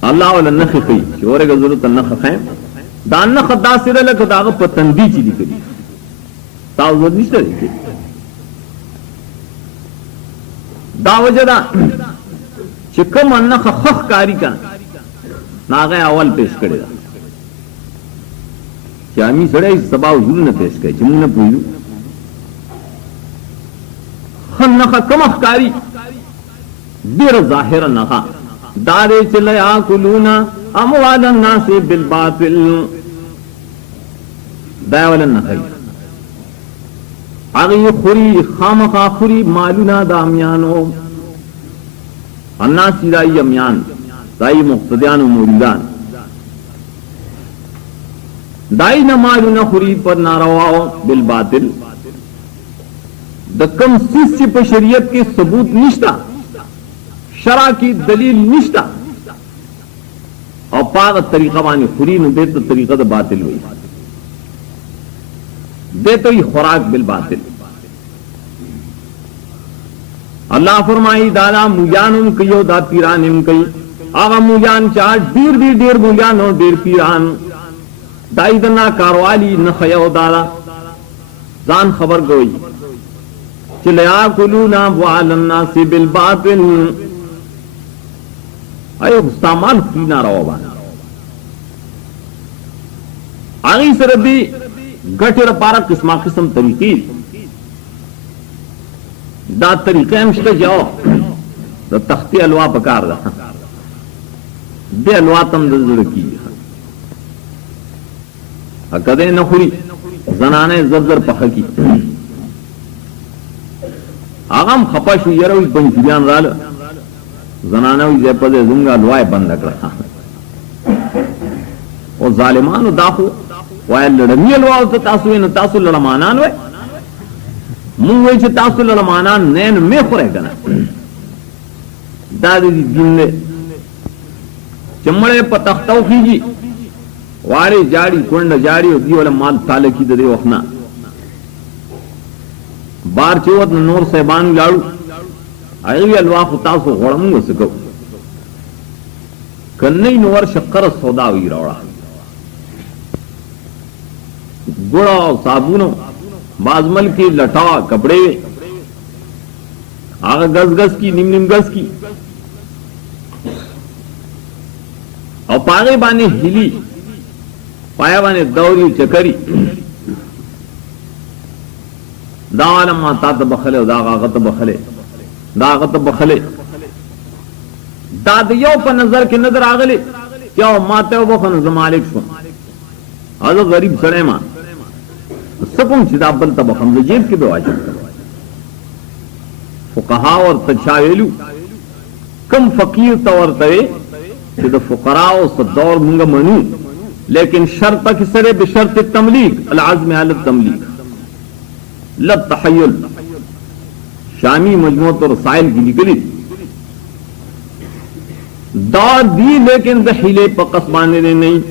अल्लाह वाला नख कई चोरे का जरूरत नख खैम दान नख दासिर लक दाग पतंदी ची निकली ताव निश्चय के दावजदा चिकम नख खख कारी का नागे अवल पेश करेगा क्या मी सड़े सबाव जुल न पेश करे चिमु न पूजू नखा कमखकारी देर जाहिर नखा दारे चलया कुलूना अमवाल नासे बिल बातिल दावल नखई आगे खुरी खामखा खुरी मालूना दामियानो अन्ना सिराई अमियान दाई मुक्तदियान मुरीदान दाई न मालूना खुरी पर नारवाओ बिल बातिल दक्कम शिष्य पर शरीयत के सबूत निष्ठा शरा की दलील निष्ठा पाद तरीका बानी खुरी न दे तो तरीका तो बातिल हुई दे तो ही खुराक बिल बातिल। अल्लाह फरमाई दादा मुजान कयो दा पीरान कई आगा मुजान चार डीर भी डेर मुजान हो डेर पीरान दाई दना कारवाली न खयो दादा जान खबर गोई चलया कुलूना वालन्ना से बिल बातिल अयो सामान पीना रहो बा आगे से रबी गटर पारा किस्मा किस्म तरीकी दा तरीके हमसे जाओ तो तख्ती अलवा पकार रहा दे अलवा तम दर की कदे नखुरी जनाने जर पख की आगम खपाश यरो पंचुरियान राल जनाना जयपदे दूंगा लुआए बंद रहा और जालिमान दाखो वाय लड़मी अलवा तो तासु न तासु लड़मानान वे मुंह वे तासु लड़मानान नैन में खुरे गना दादी दिन चमड़े पतख्तौ खीजी वारे जाड़ी कुंड जाड़ी दी वाला माल ताले की दे वखना बार चोत नूर सेबान लाड़ू आई अलवा खुतासो गड़मू सको कन्नई नूर शक्कर सौदा हुई रौड़ा गुड़ा साबुनो बाजमल की लटा कपड़े आग गज गज की निम निम गज की और पागे बाने हिली पाया बाने दौरी चकरी दालम तात बखले दागत बखले दागत बखले दादियों पर नजर के नजर आगले क्या माते हो बखन जमालिक सो आज गरीब सड़े मां सकुम सिदाबल तब हम जेब के बेवाजिब फुकहा और तछावेलू कम फकीर तौर तवे कि फुकराओ दौर मुंगा मनू लेकिन शर्त किसरे बिशर्त तमलीक अल-आज़्म अल तमलीक लब तहय्युल शामी मजमूअत और रसाइल की निकली दौर दी लेकिन दहीले पकस बांधने ने नहीं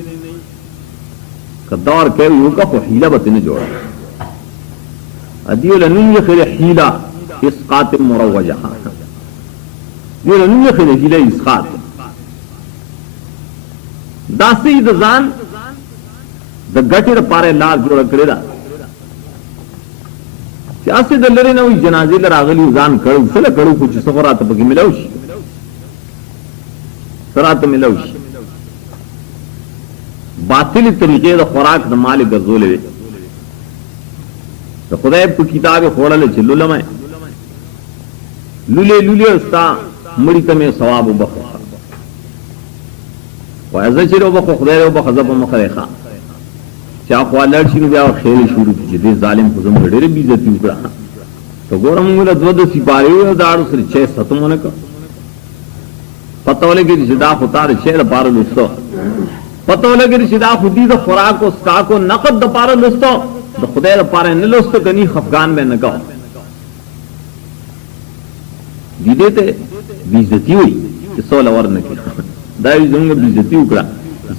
दौर के का हीला बतने जोड़ा अदियो लनुय खिर हीला इसकात मुरवजा ये लनुय खिर हीला इसकात दासी दजान द गटिर पारे लाल जोड़ करेदा सियासी दल्लरे ना जनाजे लरागली जान कड़ू से कड़ू कुछ सफरात बगी मिलाउश सरात मिलाउश बातिल तरीके द खुराक द मालिक गजोले तो खुदाई को किताब खोड़ले चिल्लुल में लुले लुले उसता मुड़ी तमे सवाब बख वैसे चिरो बख खुदाई बख जब मखरेखा चा ख्वा लड़ची ने ब्याह खेल शुरू की दे जालिम खुजम गड़े बीजती उकड़ा तो गोरम मुला द्वद सिपाही दाड़ से 6-7 मन का पतोले की जिदा उतार शेर पार लुस्तो पतोले की जिदा खुदी तो खुराक को स्का को नकद द पार लुस्तो तो खुदे द पार न लुस्तो गनी खफगान में न का दीदे ते बीजती हुई 16 वर न की दाई जंग बीजती उकड़ा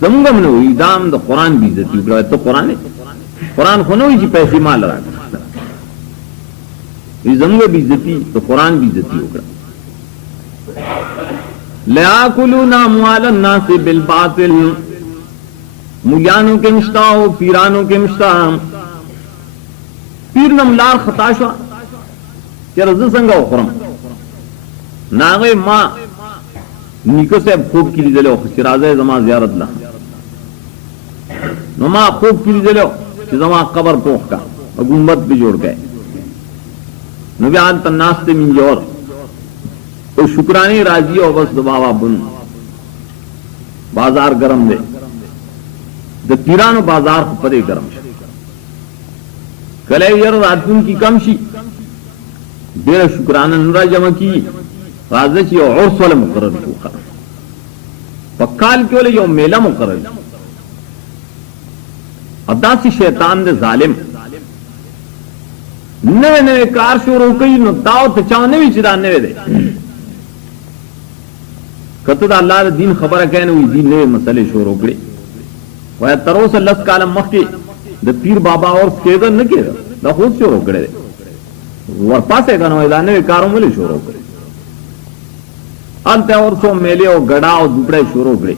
जंगम ने हुई दाम द कुरान बीजती उकड़ा तो कुरान खुनो ही पैसे माल रहा जंग बीजती तो कुरान बीजती उकड़ा लयाकुलूना अम्वालन से बिल बातिल मुयानों के मिश्ताओ पीरानों के मिश्ता पीर नमलार खताशा क्या रज़ संगा खुरम नागे माँ निको से खूब की लीजिए सिराजे जमा जियारत ला नमा खूब की लीजिए जमा कबर पोख का और गुम्बद भी जोड़ गए नब्यान तन्नास्ते मिंजोर तो शुक्रानी राजी और बस दबावा बुन बाजार गरम दे द पीरानो बाजार परे गरम कले यार रातुन की कमशी बेरा शुक्राना नुरा जमा की राजी और सोल मुकर्रर हुआ पक्काल के यो मेला मुकर्रर अदासी शैतान दे जालिम नवे नवे कार शुरू कई नो दाव तचाने भी चिदाने दे کته د الله د دین خبره کین وی دین نه مسلې شروع کړي وای تر اوسه لس کاله مخکې د پیر بابا اور کېده نه کېده دا خود شروع کړي ورپاسه کنه وای دا نه کارو ملي شروع کړي انته اور سو میلے او غډا او دوپړې شروع کړي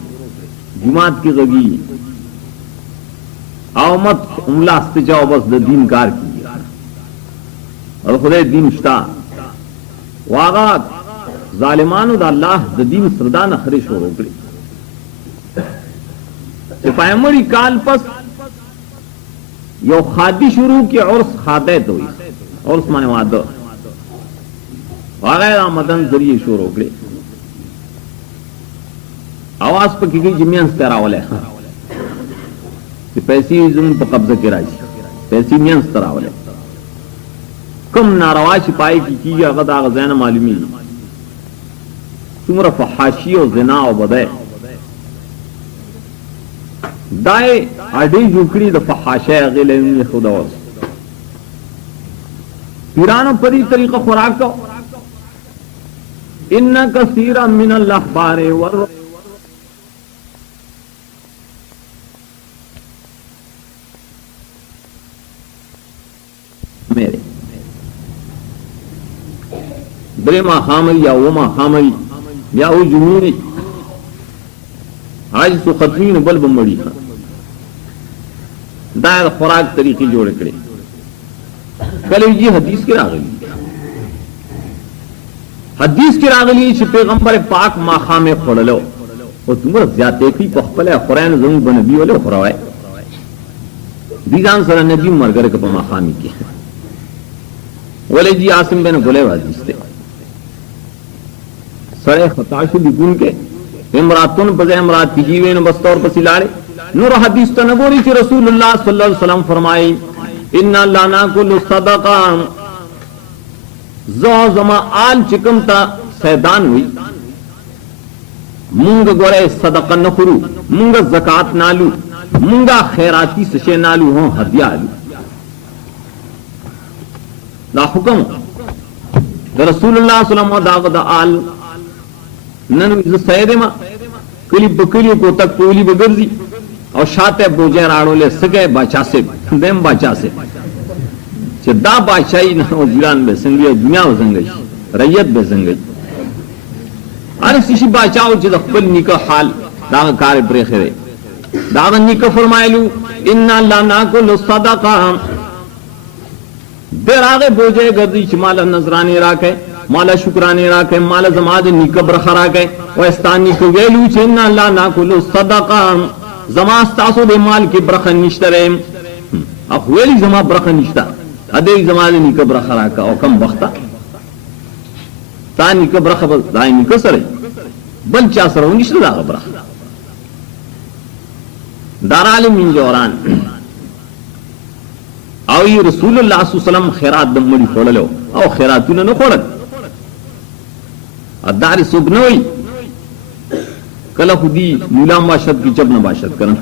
جماعت کی غږی او مت املا استجاو بس د دین کار کی او خدای دین شتا واغا ظالمانو د الله د دین سردان اخري شروع کړي چې پایمړی کال پس یو خادي شروع کی عرس خاده ته وي عرس باندې واده واغا مدن ذریعہ شروع کړي आवाज په کې جمعیان ستراوله چې پیسې زمون په قبضه کې راځي پیسې میان ستراوله کوم ناروا چې پای کې کیږي هغه دا غزنه معلومي څومره فحاشي او زنا او بدای دای اډې جوړکړي د فحاشه غلې خدا وس پیرانو په دې طریقه خوراک کو ان کثیر من الاحبار ور میرے درې ما خامي یا و ما خامي یا و جمهوری آج تو خطرین بل بمړي دا خوراک طریقې جوړ کړي کله یې حدیث کې راغلی چې پیغمبر پاک ما خامه خړلو او تمره زیاتې کی په خپل قرآن زمو بنبي ولې خوراوي دي ځان سره نبی مرګره په ما خامي کې ولې جی عاصم بن غلیظ حدیث ته سره خطا شو لیکون کې امراتن په امرات کی جیوین بس طور پر سلاړي نور حدیث ته نګوري چې رسول الله صلی الله علیه وسلم فرمایي ان لانا کل صدقه زما آل چکم تا سیدان وی مونږ ګوره صدقه نخرو مونږ زکات نالو مونږ خیراتی سشه نالو هو هدیه الو دا حکم دا رسول الله صلی الله علیه وسلم دا آل نن ز سید ما کلی بکلی کو تک پولی بغرزی او شاته بوجه راړولې سګه بچا سے دیم بچا سے چې دا بادشاہي نه وزیران به څنګه دنیا وزنګي رعیت به څنګه اره شي بچاو چې خپل نیکه حال دا کار پرې خره دا نیکه فرمایلو ان لا ناکل صدقه دراغه بوجه ګرځي چې مال نظرانی راکې مال شکرانی راکې مال زماد نیکه برخه راکې او استانی کو ویلو چې ان لا ناکل صدقه زما تاسو د مال کې برخه نشته رې اخولی زما برخه نشته ادې زمانه نیکه برخه راکا او کم وخته تا نیکه برخه دای نیکه سره بل چا سره ونشته دا برخه دارال من جوران او رسول الله صلی الله علیه وسلم خیرات د مړي خړلو او خیراتونه نه خړل اداري سګنوي کله خودي مولا ماشد کی جب نه باشد کرن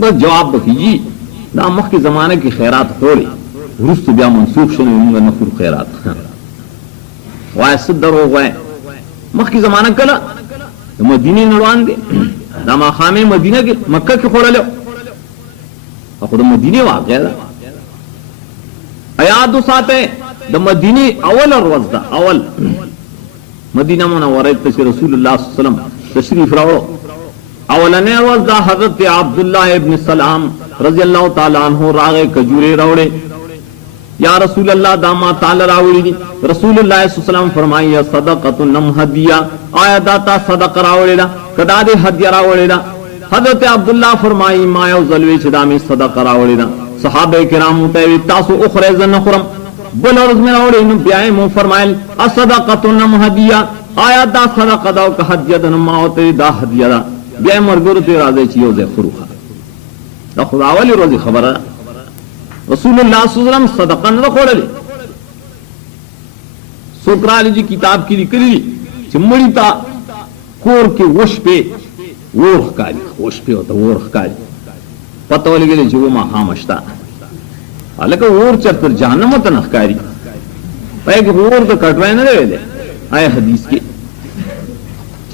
بس جواب بکیجی دا مخ کے زمانے کی خیرات خوڑی رست بیا منسوخ شنو موږ نفر خیرات وای صدر وای مخ کی زمانہ کلا مدینه نړوان دي دا ما خامه مدینه کې مکه کې خوړلو اخو د مدینه واقع ده ایادو ساته د مدینه اول ورځ ده اول مدینه منوره ته رسول الله صلی الله علیه وسلم تشریف راوړو اولنې ورځ دا حضرت عبد الله ابن سلام رضی الله تعالی عنہ راغه کجوري راوړې یا رسول الله دا ما تعالی راوړې دي رسول الله صلی الله علیه وسلم فرمایي صدقه نم هدیه آیا دا تا صدقه راوړې دا کدا دې هدیه راوړې دا حضرت عبد الله فرمایي ما یو زلوي چې دا می صدقه راوړې دا صحابه کرام ته تاسو اخره زنه خرم بل ورځ مې راوړې نو بیا مو فرمایل الصدقه نم هدیه آیا دا صدقه دا او هدیه دا ما او ته دا هدیه دا بیا مرګورو ته راځي چې یو ځای خروخه دا خداولی روزي خبره رسول الله صلی الله علیه وسلم صدقه نه خوړلې سوکرالی جی کتاب کې لیکلي چې مړی تا کور کې وش په ورخ کاری وش په او ورخ کاری پته ولګلې چې ما خامشتا الکه ور چتر جهنم ته نخکاری پای کې ور د کټوای نه دی آیا حدیث کې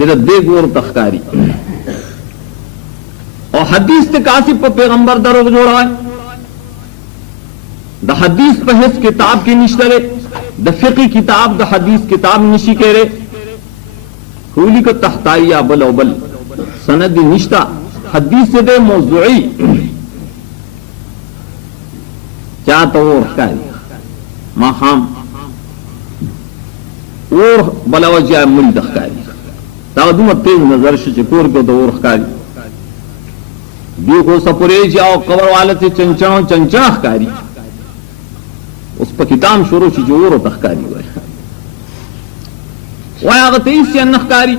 چې د دې ګور تخکاری او حدیث ته کاسب په پیغمبر دروغ جوړای د حدیث په هیڅ کتاب کې نشته د فقہ کتاب د حدیث کتاب نشي کېره خولی کو تحتائی بل او بل سند نشتا حدیث دے موضوعی چاہتا اور خکاری ما خام اور بلا وجہ مری دخکاری تا دومت تیز نظر شکور کو تو اور خکاری دیو کو سپورے جاؤ قبر والت چنچن چنچن خکاری اس پا کتاب شروع شی جو اور تخکاری ہوئے ویاغتیس سے نخکاری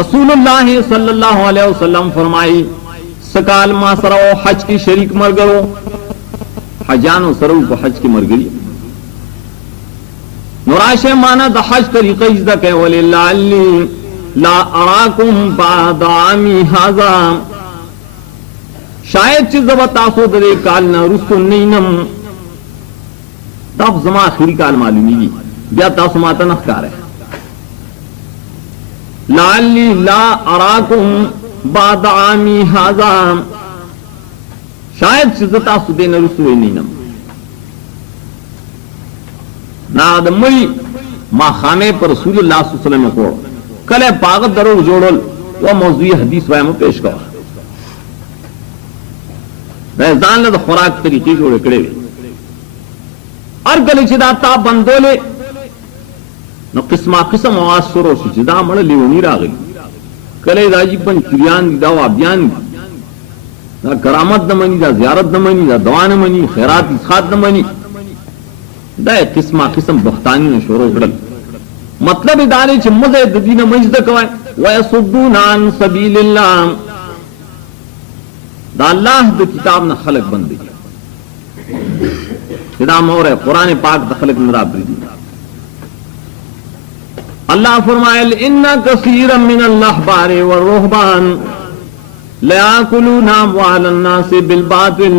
رسول اللہ صلی اللہ علیہ وسلم فرمائی سکال ما سرو حج کی شریک مرگرو حجانو سرو کو حج کی مرگری نوراش مانا دا حج طریقہ اجدہ کہ وَلِلَّعَلِّ لَا أَرَاكُمْ بَعْدَ عَامِي هَذَا شاید چیز زبا تاسو درے کالنا رسو نینم تب زمان آخری کال معلومی گی بیا تاسو ماتا نخکار ہے لعلی لا اراکم بعد عامی هذا شاید چیز تاسو دین رسوی نینم نادموی ما خامے پر رسول اللہ صلی اللہ علیہ وسلم کو کلے پاغت درو جوڑل و موضوعی حدیث وائمو پیش کرو ریزان لد خوراک طریقی جوڑے کڑے ہوئے اور کلی چی دا تا بندولے نو قسمہ قسم آواز سرو شی چی دا مڑ لیونی را گئی کلی دا جی پن چریان دی دا وابیان دی دا کرامت نمانی دا زیارت نمانی دا دوان نمانی خیرات اسخات نمانی دا قسمہ قسم بختانی نے شروع کرل مطلب ادارے چی مزید دین مجد کوئے وَيَصُدُّونَ عَن سَبِيلِ اللَّهِ دا اللہ دا کتاب نا خلق بندی دا مور ہے قرآن پاک دا خلق مرابری دی اللہ فرمائے ان کثیرا من الاحبار والرهبان لَيَأْكُلُونَ أَمْوَالَ النَّاسِ بِالْبَاطِلِ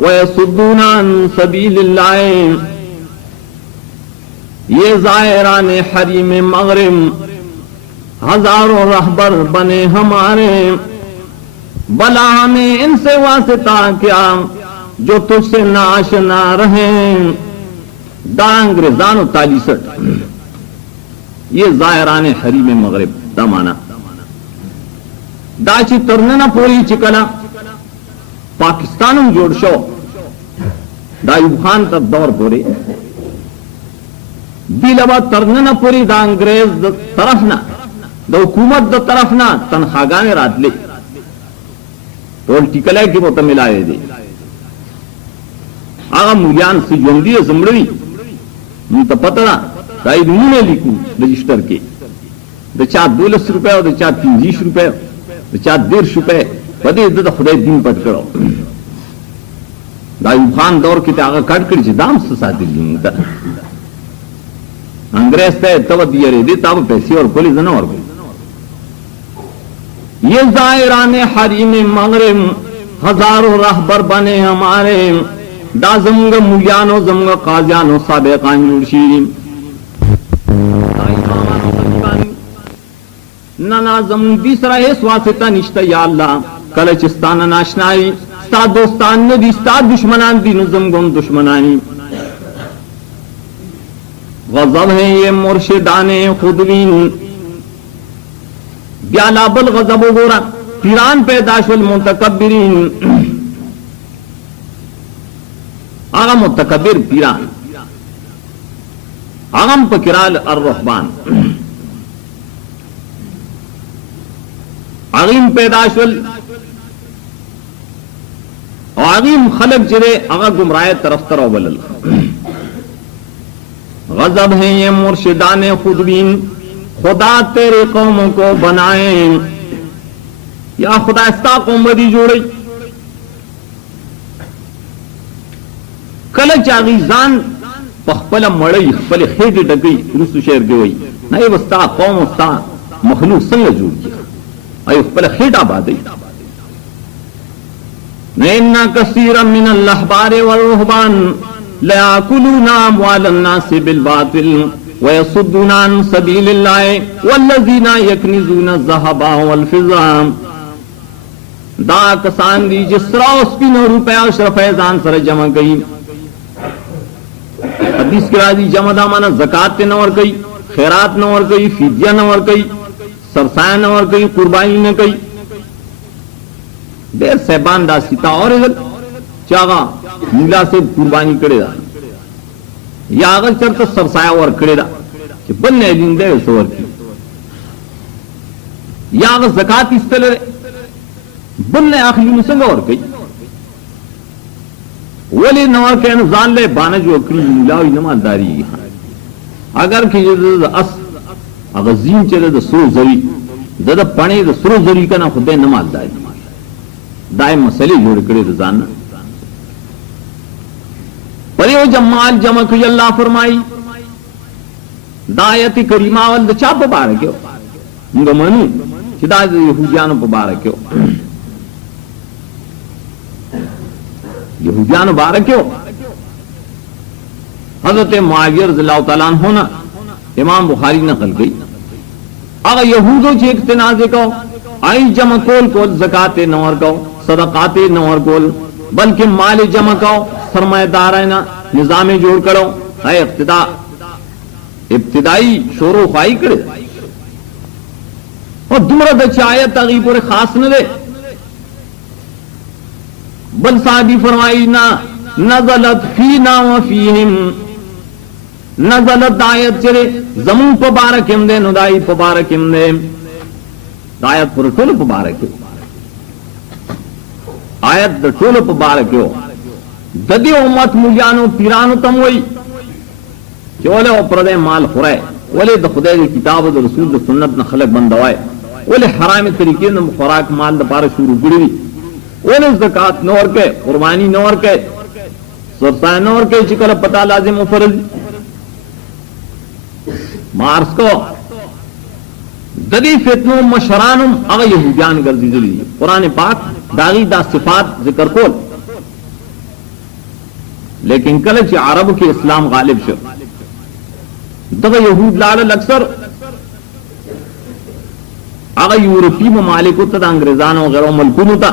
وَيَصُدُّونَ عَن سَبِيلِ اللَّهِ یہ زائران حریم مغرب ہزاروں رہبر بنے ہمارے بلا ہمیں ان سے واسطہ کیا جو تجھ سے ناشنا رہیں دا انگریزان و تالیسٹ یہ زائران حریم مغرب دا مانا دا چی ترننا پوری چکلا پاکستانم جوڑ شو دا ایوب خان تر دور پوری دیلبا ترننا پوری دا انگریز دا طرفنا دا حکومت دا طرفنا تنخواگانے رات لے ٹول ٹکلے کی وہ ملائے دے آغا مولیان سے جوندی زمڑوی منتا پتنا دائی دمونے لکھو رجسٹر کے دا چاہ 12 روپے دا چاہ 30 روپے دا چاہ 150 روپے پدے دا خدای دین پٹ کرو دا ایوب خان دور کی تا آغا کٹ کری چی دام سسا دل لیتا انگریز تے تب دیرے دے تاب پیسی اور کولی زنہ اور کولی یہ زائران حریم مغرب ہزاروں رہبر بنے ہمارے دا زمگ مولیانو زمگ قاضیانو سابقان جوڑشی نانا زمگ بیسرا اس واسطہ نشتا یا اللہ کلچستان ناشنائی ستا دوستان ندی ستا دشمنان دی نظمگم دشمنانی غضب ہے یہ مرشدان خودوین بیالا بل غضب و گورا پیران پیداش والمتکبرین آغا متکبر پیران آغم پکرال الرحبان آغیم پیداش وال آغیم خلق جرے آغا گمراہ طرف ترو بلل غضب ہے یہ مرشدان خودبین خدا تیرے قوموں کو بنائیں یا خدا استا قوم بدی جوڑی کل چاغیزان پخپل مڑی خپل خیٹ ڈگئی رسو شیر گوئی نئی وستا قوم استا مخلوق سنگ جوڑ کیا ای خپل خیٹ آبادی نینا کثیرا من الاحبار والرهبان لَيَأْكُلُونَ أَمْوَالَ النَّاسِ بِالْبَاطِلِ वयसुद्दून अन सबीलिल्लाह वल्लज़ीना यकनिज़ून अज़-ज़हबा वल-फिज़्ज़ा दा कसान दी जिसरा स्पिनो रुपया अशरफ जान सर जमा कई हदीस के राजी जमा दा माना ज़कात न और कई खैरात न और कई फिदिया न और कई सरसाया न और कई कुर्बानी न कई देर सहबान दा सीता और चागा नीला से कुर्बानी करेगा या अगर चरता सरसाया और करेगा बनने जिंदे सोर की या अगर ज़कात इस तरह बनने आखिरी संग और कई वली नवर के अनुजान ले बाना जो अकरी नीला नमाजदारी अगर कि अस अगर जीन चले तो सो जरी जद पणे तो सुरो जरी का ना खुद नमाजदारी दाए मसले जोड़ करे तो जानना पर जमाल जमक अल्लाह फरमाई दायती करीमावल चाप बार क्यों उनका मनु चिदा यहूदियान बार क्यों यहूदियान बार क्यों हजरत मुआविया रज़ियल्लाहु तआला अन्हु होना इमाम बुखारी नकल गई अगर यहूदों चेक तनाजे को आई जमा कोल कोल ज़काते नवर को सदकाते नवर कोल बल्कि माल जमा को सरमायादार है ना निजामे जोड़ करो है इब्तिदाई शोरो खाई करे और दुमरा दचाया तगी पूरे खास न दे बल सादी फरमाई ना नज़लत फीना व फीहिम नज़लत आयत चले जमून पबारक दे नुदाई पबारक दे आयत पूरे टोल पबारक आयत द टोल पबारक ददी उम्मत मुलियानो पीरानो तम वही चोले प्रदे माल खुराए वले द खुदा की किताब द रसूल द सुन्नत न खलक बंदवाए वले हराम तरीके न खुराक माल द पार शुरू गुड़ी वले ज़कात नौर के कुर्बानी नौर के सरसा नौर के चिकल पता लाजिम फर्ज मार्स को ददी फितनो मशरानुम अगर यहूदियान गर्दी जली कुरान पाक दागी दा सिफात जिक्र कोल लेकिन कल अरब के इस्लाम गालिब शो दगा यहूद लाल अक्सर आगा यूरोपीय ममालिक तथा अंग्रेजान वगैरह मलकुन होता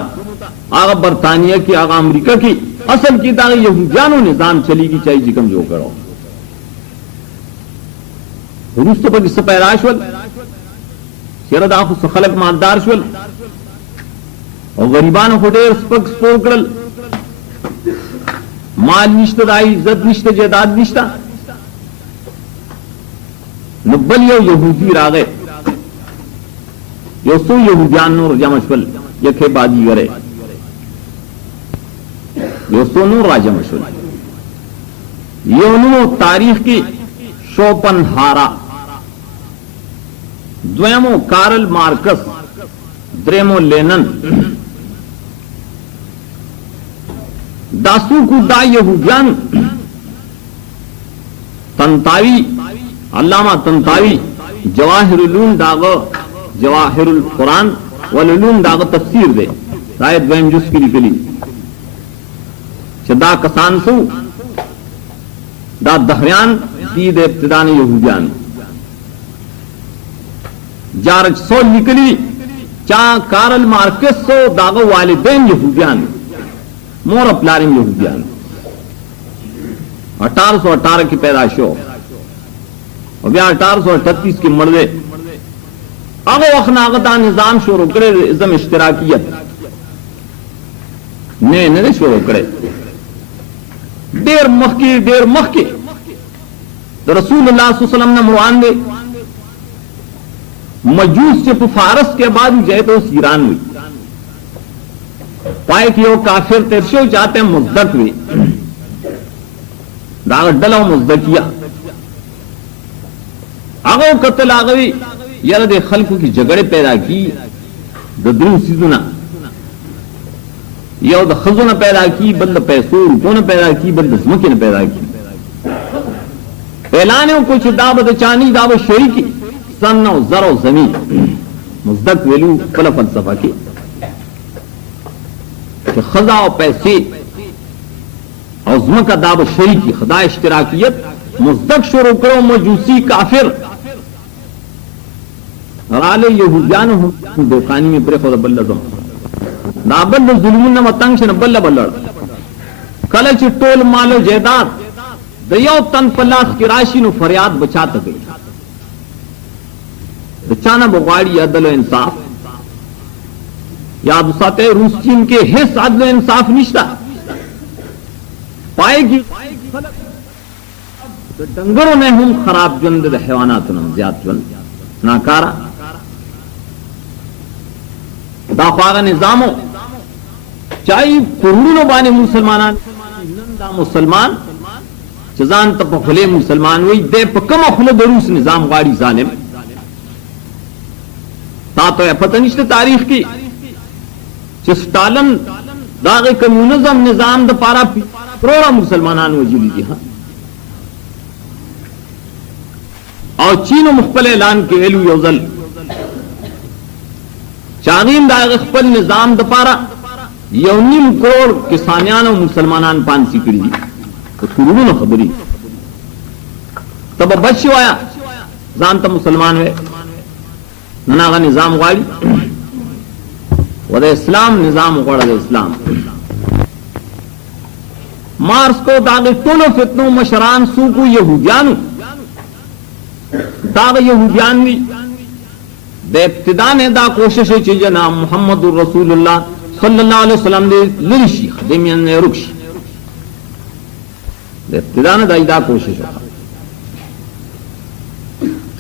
आगा बरतानिया की आगा अमरीका की असल की दागा यहूदियानो निजाम चलेगी चाहिए जिकम जो करो रूस तो पर इससे पैराशवल शेरद आंखों से खलक मालदार शवल और गरीबान होटेल स्पक स्पोकल माल निश्चित आई इज्जत निश्चित जायदाद निश्ता नब्बल यो यहूदी रागे यो सो यहूदियान नूर जमशवल यखे बाजी करे यो सो नूर राजमशवल यो नो तारीख की शोपनहारा द्वयमो कार्ल मार्कस द्रेमो लेनन दासू कुदा यहूदियान तंतावी अल्लामा तंतावी जवाहिरुल दाग जवाहिरुल कुरान वलुलूम दाग तफसीर दे शायद वहम जुस की निकली चदा कसानसु दा दहरियान दीद इब्तिदान यहूदियान जारज सो निकली चा कार्ल मार्कस सो दागो वालिदैन यहूदियान मोर अपलारिम यहूदियान 1818 की पैदाइश हो और 1838 की मर्दे अगो अखनागता निजाम शुरू करे इज़म इश्तिराकियत ने शुरू करे देर मखके तो रसूलुल्लाह सल्लल्लाहु अलैहि वसल्लम ने मुरान दे मजूस से फारस के बाद जय तो ईरान हुई पाए कि वो काफिर तेरशो चाहते हैं मुज्दक हुई दाग डला मुज्दकिया आगो कत्ल आ गई यार दे खल्क की झगड़े पैदा की दूर सीजुना या खजो ने पैदा की बंद पैसों रुपयों ने पैदा की बंद जमके ने पैदा की पहलाने कुछ दावत चानी दावत शरी की सन जरो जमीन मुज्दक वेलू कल फलसफा की खजा और पैसे और जमा का दावत शरी की खदा इश्तिराकियत मुस्तक शुरू करो मजूसी काफिर राले यहूदियान हूं दोकानी में प्रे खुद बल्ला दो ना बल्ल जुल्मुन मतंग से न बल्ला बल्ला कल चिट्टोल मालो जायदाद दयाव तन पल्लास की राशि नु फरियाद बचात गई बचाना बगाड़ी अदल इंसाफ याद उसाते रूस चीन के हिस्स अदल इंसाफ निश्ता पाएगी तो डंगरों में हम खराब जुंद हैवानात ज्यादा जुंद नाकारा दाफागा निजामो चाहे कुरूनो बाने मुसलमान मुसलमान जजान तप खुले मुसलमान वही दे पकम खुले दरूस निजाम गाड़ी जालिम ता तो पतनिश्त तारीख की स्टालिन दागे कम्युनिज्म निजाम द पारा प्रोड़ा मुसलमान वजूदी जी हाँ और चीन मुख्बल ऐलान के वेलू योजल चागीन दागे खपल निजाम द पारा यौनिम करोड़ किसानियान और मुसलमान पांसी करी तो कुरूनो न खबरी तब बच्चे आया जानता मुसलमान वे ननागा निजाम गाड़ी वद इस्लाम निजाम गड़ा इस्लाम मार्स को दागे टोलो फितनो मशरान सूकू यहूदियानु दागे यहूदियान भी बेब्तिदा ने दा कोशिश चीज ना मोहम्मद रसूलुल्लाह सल्लल्लाहु अलैहि वसल्लम दे लिरिशी खदेमियन ने रुक्श बेब्तिदा ने दा कोशिश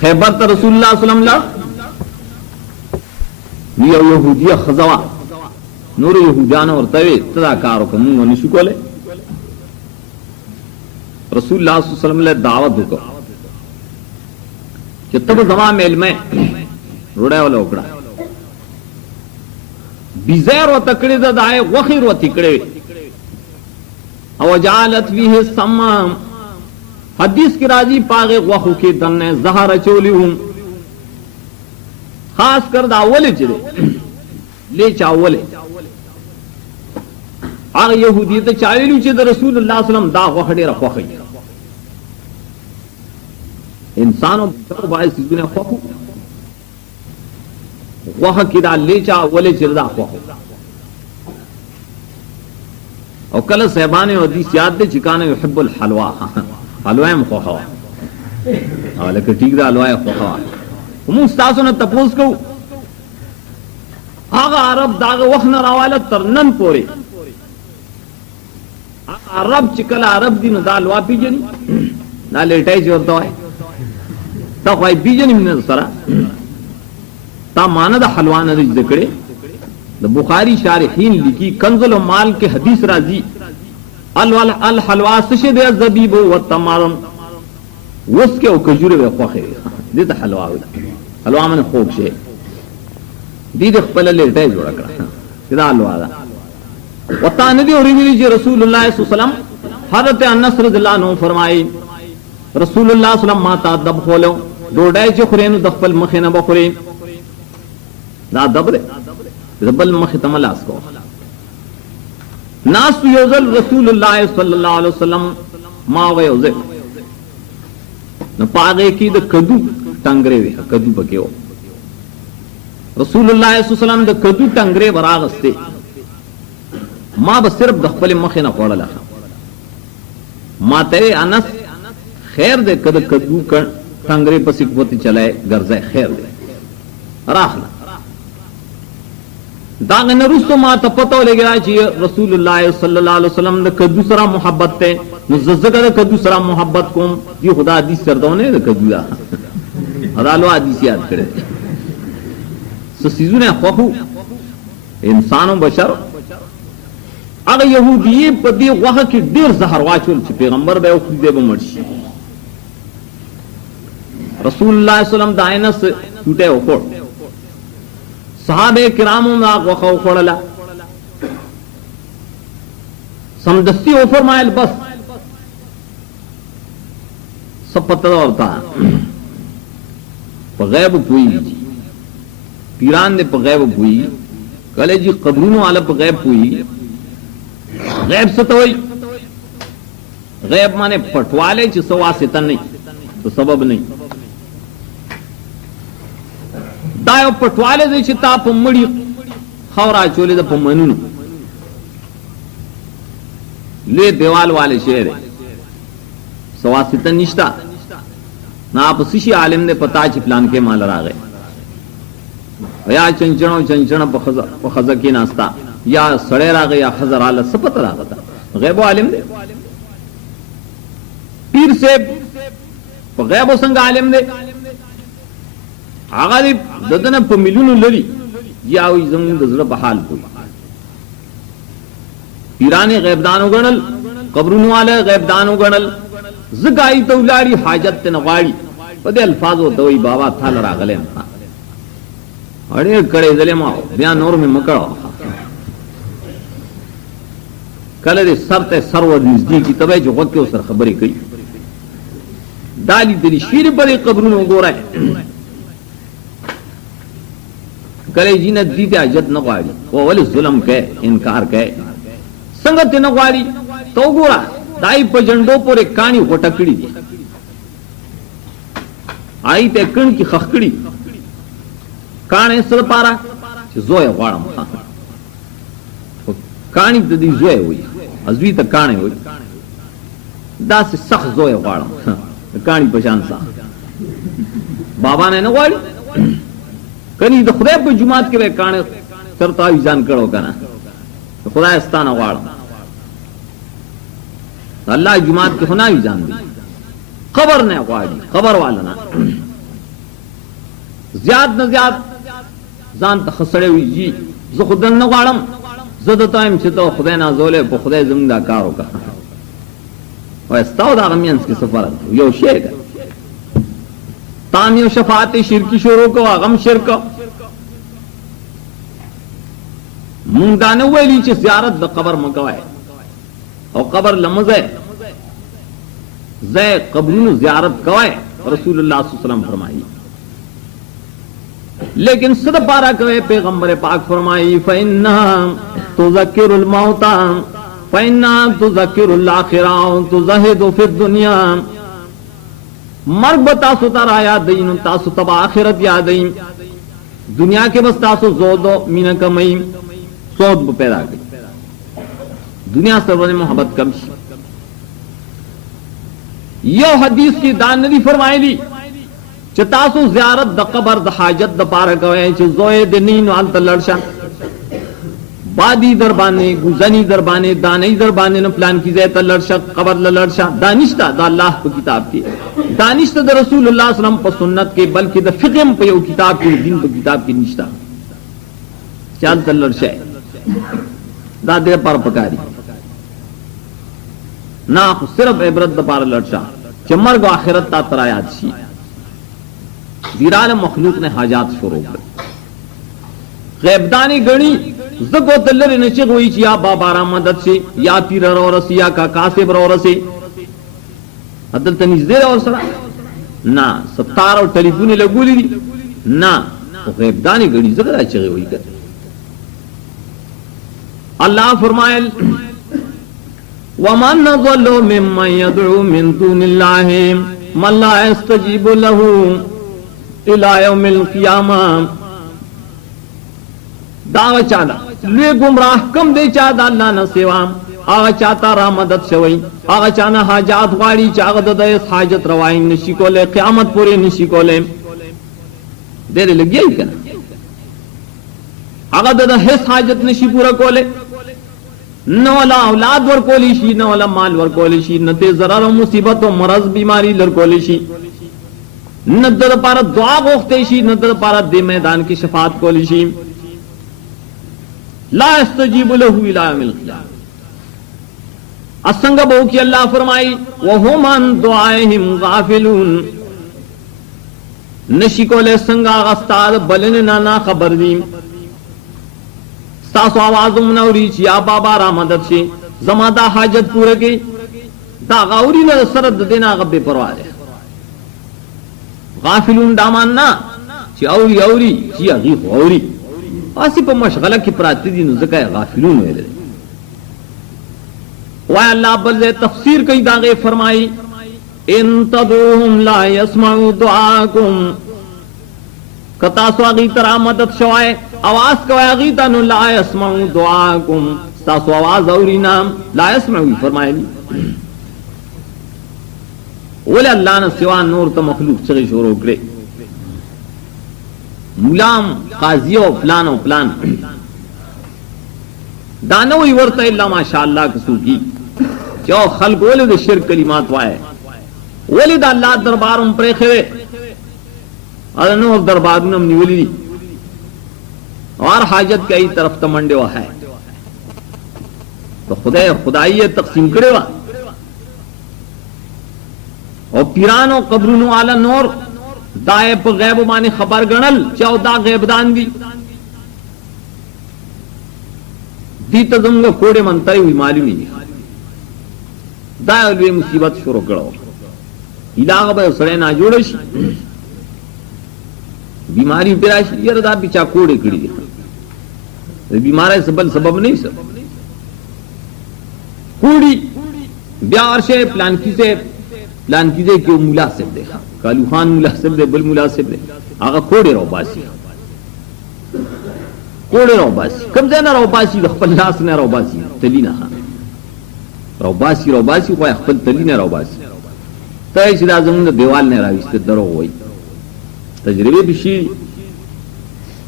खैबर त रसूलुल्लाह सल्लल्लाहु अलैहि वसल्लम ला यहूदिया खजवा नूर यहूदियान और तवे तदा कारो को मुंह नहीं सुकोले रसूलुल्लाह सल्लल्लाहु अलैहि वसल्लम ले दावत को कि तब जमा मेल में रोड़ा वाला उकड़ा बिजैर व तकड़े दाए वखीर व तिकड़े अवजालत भी समा हदीस की राजी पागे वखु के दन्ने जहर चोली हूं खास कर दावले चिरे ले चावले आग यहूदी तो चावेलू चे रसूलुल्लाह सल्लल्लाहु अलैहि वसल्लम दा वखड़े रखो इंसानों बाय सिजुने खो वह किदा ले चावले चिरदा खो और कल सहबाने हदीस याद दे चिकाने युहिब्बुल हलवा हलवा में खो हवा लेकिन ठीक दा हलवा खो मुस्तासो ने तपोस को आगा अरब दाग वखन रावाला तरनन पोरे अरब चिकला अरब दिन दाल वापी जनी ना लेटाई जोरता है ता भाई बीजनी में सरा ता मानद हलवान रिज दकड़े द बुखारी शारिहीन लिखी कंजुल माल के हदीस राजी अल हलवा सशे दे जबीब व तमारम उसके ओ खजूर वे खोखे दे त हलवा हलवा मन खोक से दीद खपल लेटाई जोड़ा करा सीधा हलवा दा वता नदी और रिवी जी रसूलुल्लाह सल्लल्लाहु अलैहि वसल्लम हजरत अनस रज़ियल्लाहु अन्हु फरमाई रसूलुल्लाह सल्लल्लाहु अलैहि वसल्लम माता दब खोलो डोडाई जो खुरेनु दखपल मखे न बखुरे ना दबरे दबल मखे तमलास को नास योजल रसूलुल्लाह सल्लल्लाहु अलैहि वसल्लम मा वयोजे न पागे की द कदू टंगरे वे कदू बकेओ रसूलुल्लाह सल्लल्लाहु अलैहि वसल्लम द कदू टंगरे बरागस्ते मां बस सिर्फ दखपल मखे न पड़ला माते अनस खैर दे कद कदू कर टंगरे पसिकवती चलाए गर्जे खैर दे राखला दाग न रुस्तो मा त पतो लेगा जी रसूलुल्लाह सल्लल्लाहु अलैहि वसल्लम द कदू सरा मोहब्बत ते मुजज्जगा द कदू सरा मोहब्बत को ये खुदा हदीस सरदोने द कदूला हदालो हदीस याद करे सो सीजू ने खो इंसानों बशर अगर यहूदी पदी वह की देर जहर वाचुल पैगंबर बे खुदे बमर्शी रसूलुल्लाह सल्लल्लाहु अलैहि वसल्लम दायनस टूटे ओकोड़ सहाबे किरामों में आग वखा उखोड़ला समदस्ती ओफर माइल बस सब पता होता पगैब पुई पीरान ने पगैब पुई कले जी कबरूनों वाला पगैब पुई गैब से तो गैब माने पटवाले च सवासिता नहीं तो सबब नहीं दायो पटवाले दे च ता प मड़ी खवरा चोले द प मनून ले देवाल वाले शेर सवासिता निष्ठा ना आप सिशी आलिम ने पता च प्लान के माल रा गए या चंचणो प खजा की नास्ता या सड़े रा गए या खजर आला सपत रा गता गैबो आलिम दे पीर से गैबो संग आलिम दे आगा दे ददन प मिलुन लरी या वही जमीन दजरा बहाल कोई पीराने गैबदानो गणल कब्रुन वाले गैबदानो गणल जगाई तो उलाड़ी हाजत ते नवाड़ी पदे अल्फाजो दवई बाबा था लरा गले अरे कड़े जले माओ बयान और में मकड़ो कल दे सरते सरवर नजदीकी तबे जो वक्त के सर खबरें कई दाली तेरी शीर बड़े कब्रुन हो रहा है करे जी ने दी हाजत नवाड़ी वो वाले जुल्म के इनकार के संगत नवाड़ी तो गोरा दाई पर झंडो पर एक कानी होटकड़ी दी आई ते कण की खखड़ी काने सर पारा जोय वाड़म कानी दी जोय हुई अजवी तक काने हुई दास सख जोय वाड़म कानी पहचान सा बाबा ने नवाड़ी कनी तो खुदा पे जुमात के वे काने सरता जान करो कना तो खुदा स्थान वाड़म अल्लाह जुमात के होना ही जान दी खबर ने वाड़ी खबर वाला ना ज्याद न ज्याद जान तखसड़े हुई जी जो खुदन न वाड़म जद टाइम से तो खुदा ना जोले पर खुदा जिंदा कारो का वस्ताव दागमियंस की सफर यो शेर तामियो शफात शिरकी शुरू को आगम शिरक मुंदाने वेली च ज़ियारत द कब्र मकवाए और कब्र लमज़े ज़े कब्रुन ज़ियारत कवाए रसूलुल्लाह सल्लल्लाहु अलैहि वसल्लम फरमाई लेकिन सद पारा कवे पैगंबर पाक फरमाई फइन्ना तुज़किरुल मौता फइन्ना तुज़किरुल आखिरा तुज़हिदु फिद दुनिया मर्ग बता सुतार आया दीन तासु तब आखिरत याद दुनिया के बस तासु जोदो मीना कमई सोद पैदा की दुनिया से मोहब्बत कम यो हदीस की दान नदी फरमाईली चतासु ज़ियारत द कबर द हाजत द पार गए जोए दनीन वाल त लड़शा बादी दरबाने गुजनी दरबाने दानी दरबाने न प्लान की जाए त लड़शा कबर ल लड़शा दानिश्ता द अल्लाह की किताब की दानिश्ता द रसूलुल्लाह सल्लल्लाहु अलैहि वसल्लम पर सुन्नत के बल्कि द फिक़ह पे किताब की दिन पे किताब की निश्ता चाल त लड़शा दादे पर पकारी ना सिर्फ इबरत द पार लड़शा चमर गो आखिरत ता तरायात शी वीरान मखलूक ने हाजात शुरू कर गैबदानी गणी जगो तल्लर नचे हुई या बाबारा मदद से या पीर रौरसी या का कासिब रौरसी अदल तनीज़े और सरा ना सत्तार और टेलीफोन लगूली ना गैबदानी गणी जगह अच्छे हुई कर अल्लाह फरमाए वमन ज़ल्लु मिम्मन यदउ मिन दूनिल्लाहि मन ला यस्तजीबु लहू इला यौमिल क़ियामा दावा चादा ले गुमराह कम दे चादा अल्लाह न सेवा आगा चाहता रा मदद शवई आगा चाना हाजात वाड़ी चागद दे हाजत रवाई निशी कोले क़यामत पूरे निशी कोले देरे लग गई कना आगा दे हिस हाजत निशी पूरा कोले न वाला औलाद वर कोलिशी न वाला माल वर कोलिशी न ते जरार मुसीबत और मरज बीमारी लर कोलिशी न दर पारा दुआ गोख्तेशी न दर पारा दे मैदान की शफात कोलिशी ला यस्तजीबु लहू इला यौमिल क़ियामा असंग बहु की अल्लाह फरमाई वहुम अन दुआइहिम गाफिलून नशिकोले संगा गस्ताद बलन नाना खबर दी सासो आवाज़ुम नौरी या बाबा रा मदद से जमादा हाजत पूरे की दा गौरी न सरद देना गब्बे परवाह गाफिलून दामान ना ची औरी औरी ची अगी औरी आसी पर मशगला की प्राति दी नुज़का गाफिलून वेले वह अल्लाह बल तफसीर कई दागे फरमाई इन तदूहुम ला यस्माउ दुआकुम कता स्वागी तरा मदद शवाए आवाज कवागी तनु ला यस्माउ दुआकुम तासो आवाज औरी नाम ला यस्माउ फरमाएली ओले अल्लाह ने सिवा नूर तो मखलूक से शुरू करे मुलाम काजियो प्लानो प्लान दानो ही वर्ता इल्ला माशाअल्लाह कसूकी जो खल्क ओले दे शिरक कलिमात वाए ओले दा अल्लाह दरबार पर खरे अनो दरबार नम निवली और हाजत कई तरफ तमंडे वा है तो खुदा खुदाई तकसीम करे वा और पीरानो कब्रुनो आला नूर दाए पर गैब माने खबर गणल 14 गैबदान दी तजंग कोड़े मनता हुई मालूम ही दाए मुसीबत शुरू करो इलाका भाई सड़े ना जोड़े बीमारी पिराशी ये रदा पिछा कोड़े कड़ी बीमार सबल सबब नहीं सब कूड़ी ब्यार से प्लान कीजिए क्यों मुलासिब दे कालू खान मुलासिब दे बल मुलासिब दे आगा कोड़े रहो बासी कम से ना रहो बासी खपल्लास ना रहो बासी तली ना खान रहो बासी कोई खपल तली ना रहो बासी तय सिदा जमुन देवाल ने रावी से दरो वही तजरबे बिशी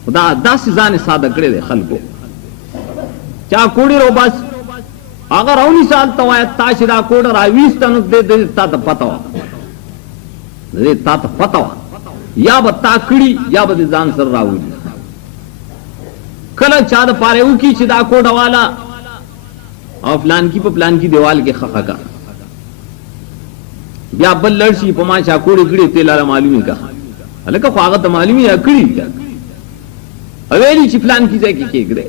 खुदा 10 जाने सादा करे दे खल को क्या कोड़ी रहो बासी अगर औनी साल तो ताशिदा कोड रावीस तनु दे ता पतावा या बता कड़ी या बदे जान सर रावली कल चाद पारे उकी चिदा कोड वाला और प्लान की दीवाल के खखा का या बल लड़सी पमाशा कोड़ी कड़ी तेला मालूम का अले का स्वागत मालूम है कड़ी अवेली ची प्लान की जाए की करे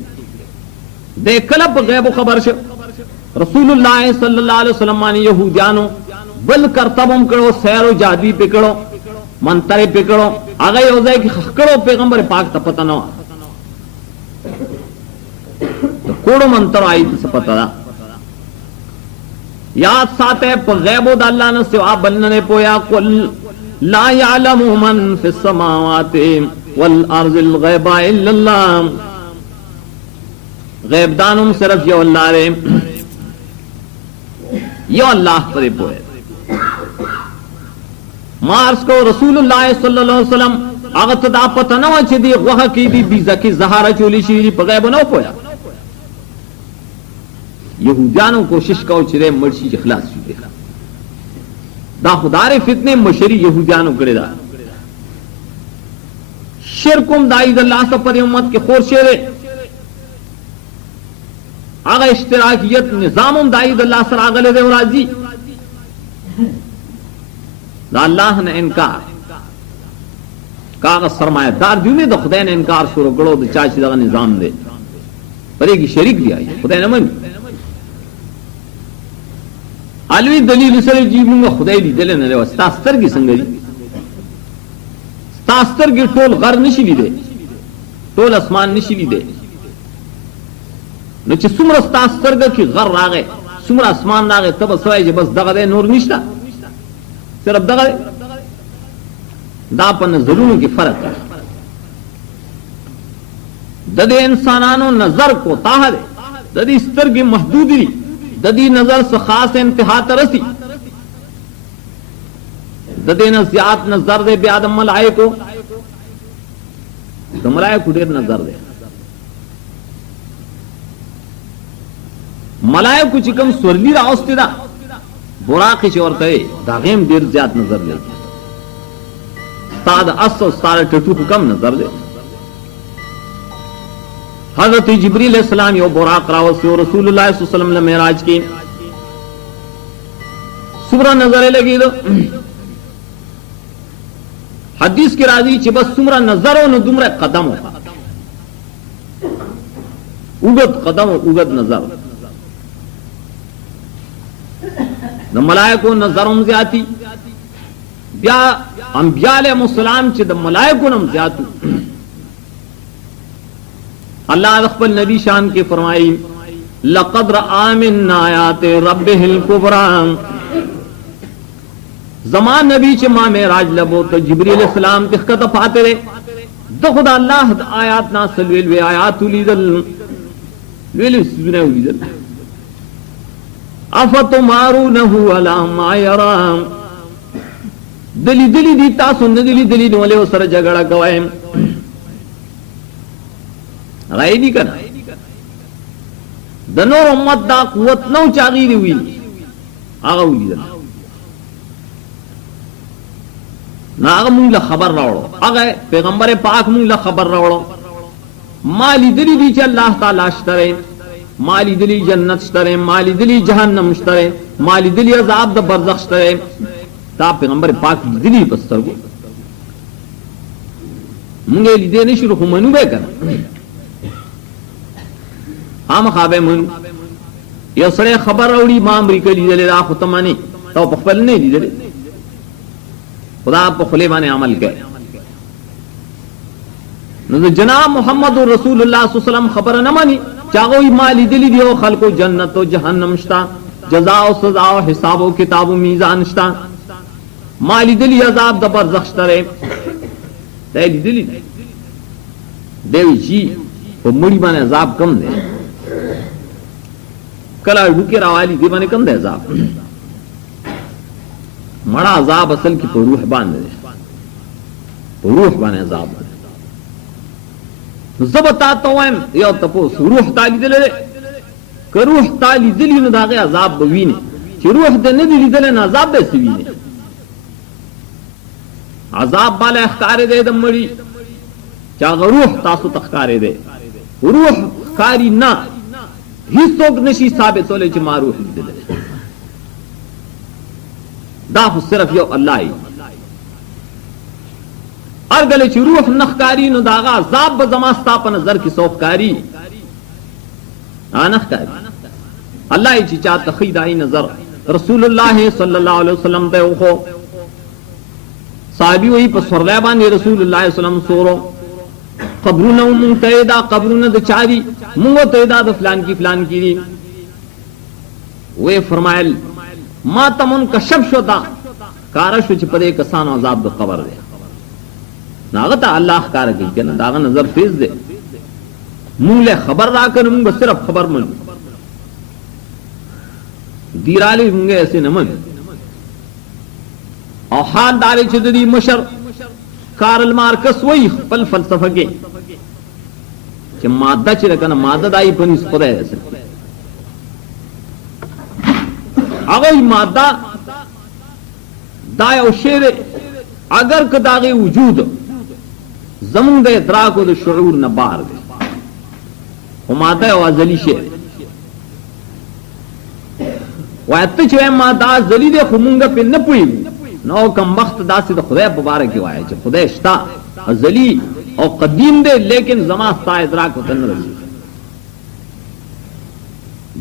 देख कल गैब खबर से रसूलुल्लाह सल्लल्लाहु अलैहि वसल्लम ने यहूदियानो बल करतबम करो सैरो जादी पे करो मंतरे पे करो आगे हो जाए कि करो पैगंबर पाक तो पता ना तो कोड़ो मंत्र आई तो पता याद साथ है गैबो अल्लाह ने सिवा बनने पोया कुल ला यालमु मन फिस समावाति वल अर्जिल गैबा इल्लल्लाह गैब दानुम सिर्फ यो अल्लाह रे यो अल्लाह पर पोए मार्स को रसूलुल्लाह सल्लल्लाहु अलैहि वसल्लम आगत दा पता न वच दी वह की दी बीजा की जहारा चोली शीरी पगैब न पोया यहूदियानो कोशिश को चिरे मर्शी इखलास देखा दा खुदारे फितने मशरी यहूदियानो करेदा शिरकुम दाईद अल्लाह से पर उम्मत के खोरशेरे आगा इश्तिराकियत निजाम दाईद अल्लाह सर आगले दे राजी अल्लाह ने इनकार कागज सरमायादार दिने तो खुदा ने इनकार शुरू करो तो चाची लगा निजाम दे पर एक शरीक भी आई खुदा ने मन अलवी दलील से जीवन में खुदा दी दिले ने स्तास्तर की संगरी स्तास्तर की टोल घर निशिली दे टोल आसमान निशिली दे न सुमर स्तास्तर की घर रागे सुमर आसमान रागे तब सवाई बस दगा दे नूर निश्ता सिर्फ दगा दापन जरूर की फर्क है ददे इंसानानो नजर को ताहरे ददी स्तर की महदूदी ददी नजर से खास इंतहा तरसी ददे नजियात नजर दे ब्यादम मलाए को तो मलाए कुडेर नजर दे मलाए कुछ कम स्वर्ली रास्तेदा बुरा किसी और करे दागेम देर ज्यादा नजर ले ताद अस सारे टटू कम नजर दे हजरत जिब्रील अलैहिस्सलाम यो बुराक रावत से रसूलुल्लाह सल्लल्लाहु अलैहि वसल्लम ने मेराज की सुबरा नजर लगी तो हदीस के राजी ची बस सुमरा नजर न दुमरा कदम उगत कदम उगत नजर न मलाइको नजरों ज्यादा ब्या अंबिया अलैहिस्सलाम च द मलाइको नम ज्यादा अल्लाह अकबल नबी शान के फरमाई लक़द रआ मिन आयाति रब्बिहिल कुबरा। जमान नबी च मां मेराज लबो तो जिब्रील अलैहिस्सलाम तिखकत फाते रे द खुदा अल्लाह आयात नासल वे आयात उलीदल वेल सुने उलीदल अफतुमारूनहु अला मा यरा। दली दली दी तासु न दली दली वाले सर झगड़ा कवाए राय नहीं करना दनोर उम्मत दा कुवत नौ चागी हुई आगा उलीदल नाग मुंगला खबर रावड़ो अगे पैगंबर पाक मुंगला खबर रावड़ो माली दिली दी अल्लाह ताला श्तरे माली दिली जन्नत श्तरे माली दिली जहन्नम श्तरे माली दिली अजाब द बरज़ख श्तरे ता पैगंबर पाक दिली पस्तर को मुंगे ली देने शुरू को मनु बेकर हम खाबे मनु ये सरे खबर रावड़ी मां अमरीका ली दले रा खुतमानी तो पखपल नहीं ली दले खुदा पखले माने अमल के न जनाब मोहम्मद रसूलुल्लाह सल्लल्लाहु अलैहि वसल्लम खबर न मानी चागो माली दिली दियो खलको जन्नत जहन्नम श्ता जज़ा सज़ा हिसाब किताब मीज़ान श्ता माली दिली अजाब द बरज़ख श्तरे तैली दिली देवी जी वो मुड़ी माने अजाब कम दे कला ढुके रावाली दी माने कम दे अजाब मड़ा अजाब असल की रूह बांध दे रूह बाने अजाब जबता तो यो तपो रूह ताली दिले रे रूह ताली दिली न दागे अजाब बवीने कि रूह दे न दिली दिले न अजाब दे सीवीने अजाब वाले अखकारे दे दमड़ी क्या रूह तासु तखकारे दे रूह कारी ना हिस्सोक नशी साबित होले च मारू दिले दाफ सिर्फ यो अल्लाह ही अरगले च रूह नखकारी नो दागा अजाब बजमास्ता पर नजर की सौखकारी नखकारी अल्लाह ही चिचा तखीदाई नजर रसूलुल्लाह सल्लल्लाहु अलैहि वसल्लम ते हो साहबी वही पर सरलाबान रसूलुल्लाह सल्लल्लाहु अलैहि वसल्लम सोरो कब्रुन मुंतैदा कब्रुन द चारी मुंगो तैदा द फलान की दी वे फरमायल मा तमन कशफ शोता कारश च पदे कसान अजाब द कबर दे नागता अल्लाह कार की के ना दागा नजर तेज दे मुंगले खबर रा कर मुंग सिर्फ खबर मन दीराली मुंगे ऐसे न मन और हाथ दारे चदरी मशर कारल मार्कस वही पल फलसफा के कि मादा चिरकन मादा दाई पनिस खुदा है अगर मादा दाय और शेर अगर कदागे वजूद जमुन दे इदराक और शुऊर न बार दे वो मादा और अजली शेर वायत चवे मादा जली दे खुमुंगा पे न पुई नौ कम वक्त दासी तो खुदा मुबारक की वाय खुदा इश्ता अजली और कदीम दे लेकिन जमास्ता इदराक होता न रजी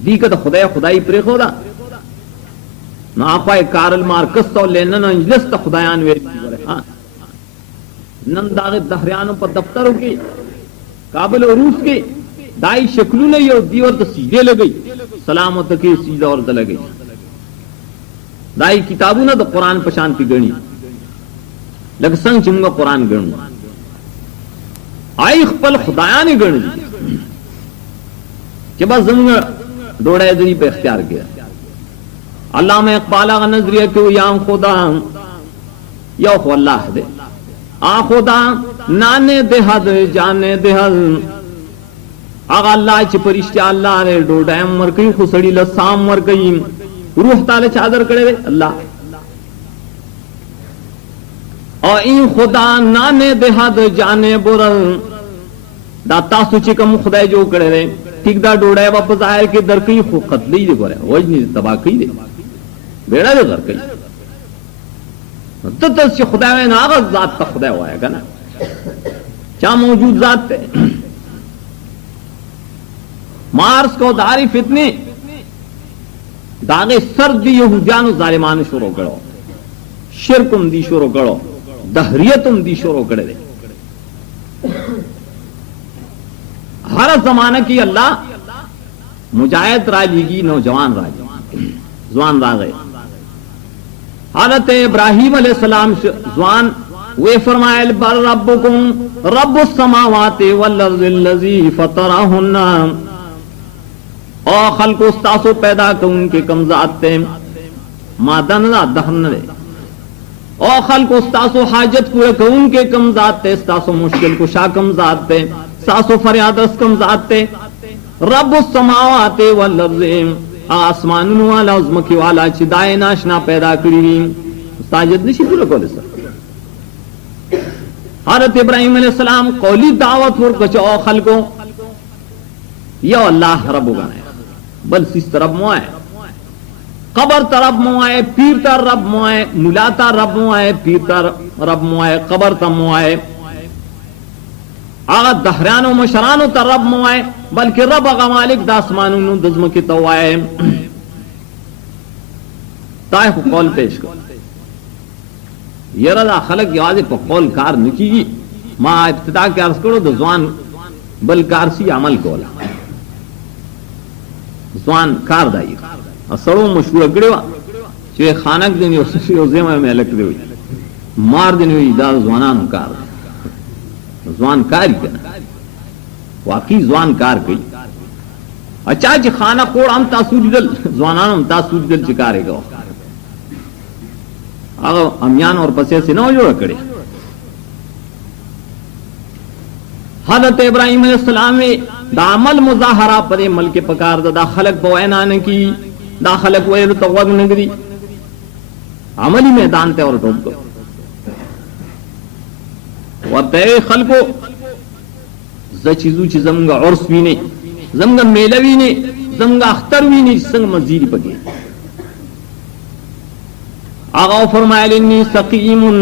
दी का तो खुदा खुदाई प्रे खोदा ना आपाए कारल मार्कस तो लेना न इंजलिस तो खुदायान वे हां नंदागे दहरियानों पर दफ्तरों के काबिल और रूस के दाई शक्लू नहीं और दी और तो सीधे लग गई सलामत के सीधा और लग गई दाई किताबू ना तो कुरान पर शांति गणी लग संग चुमगा कुरान गणू आई पल खुदाया ने गण कि बस जमुंगा डोड़ा दरी पे इख्तियार किया अल्लाह में इकबाला का नजरिया क्यों या खुदा या अल्लाह दे आ खुदा नाने देहद जाने देहद आगा अल्लाह च परिश्ते अल्लाह रे डोड़ा मर कई खुसड़ी लसाम मर कई रूह ताले चादर करे अल्लाह और इन खुदा नाने देहद जाने बुरल दाता सुची कम खुदा जो करे रे ठीक दा डोड़ा वापस आए के दर कई खु कतली दे करे वज नहीं तबाह कई दे बेड़ा दे कर कई तो से खुदा में नागज जात का खुदा हुआ है ना क्या मौजूद जात है मार्स को दारी फितने दागे सर्दी यहूदियान जालिमान शुरू करो शिरकुम दी शुरू करो दहरियतुम दी शुरू करे दे हर जमाना की अल्लाह मुजाहिद राजीगी नौजवान राजी जवान रा गए हालत इब्राहिम अलैहिस्सलाम जवान वे फरमायल बल रब्बुकुम रब्बुस समावाति वल अर्ज़िल्लज़ी फतरहुन्ना ओ खल्को तासो पैदा कौन के कम जात थे मादन ना दहन रे ओ खल्को तासो हाजत पूरे कौन के कम जात थे तासो मुश्किल कुशा कम जात थे तासो फरियादस कम जात थे रब्बुस समावाति वल अर्ज़ि आसमान वाला उज़मकी वाला चिदाए नाशना पैदा करी साजिद निशी पूरा कोले सर हज़रत इब्राहिम अलैहिस्सलाम कौली दावत और कछ ओ खल्को या अल्लाह रब गाने बल सिस तरफ मुआए कबर तरफ मुआए पीर तर रब मुआए मुलाता रब मुआए पीर तर रब मुआए कबर तम मुआए आगा दहरानो मशरानो तर रब मुआए बल्कि रब आगा मालिक दासमानु नु दज़म की तवाए ताए को कौल पेश कर ये रजा खलक याद पर कौल कार निकी मां इब्तिदा के अर्ज करो तो जवान बल कारसी अमल कोला जवान कार दाई असड़ो मशहूर गड़वा चे खानक दिन योजेमा में लग हुई मार दिन हुई दार जवानान कार जवान कार ही करना वाकई जवान कार कई अच्छा जी खाना कोड़ हम तासूदल जवानान हम तासूदल चिकारेगा अमियान और पसे से न जोड़ करे हज़रत इब्राहिम अलैहिस्सलाम दामल मुजाहरा परे मल के पकार दा खलक बवैनान की दा खलक वैल तवग नगरी अमली मैदान ते और टोक और ते खलको जचीजू चीजमगा उर्स भी ने जमगा मेलवी ने जमगा अख्तर भी ने संग मजीरी पगे आगा फरमाया इन्नी सकीमुन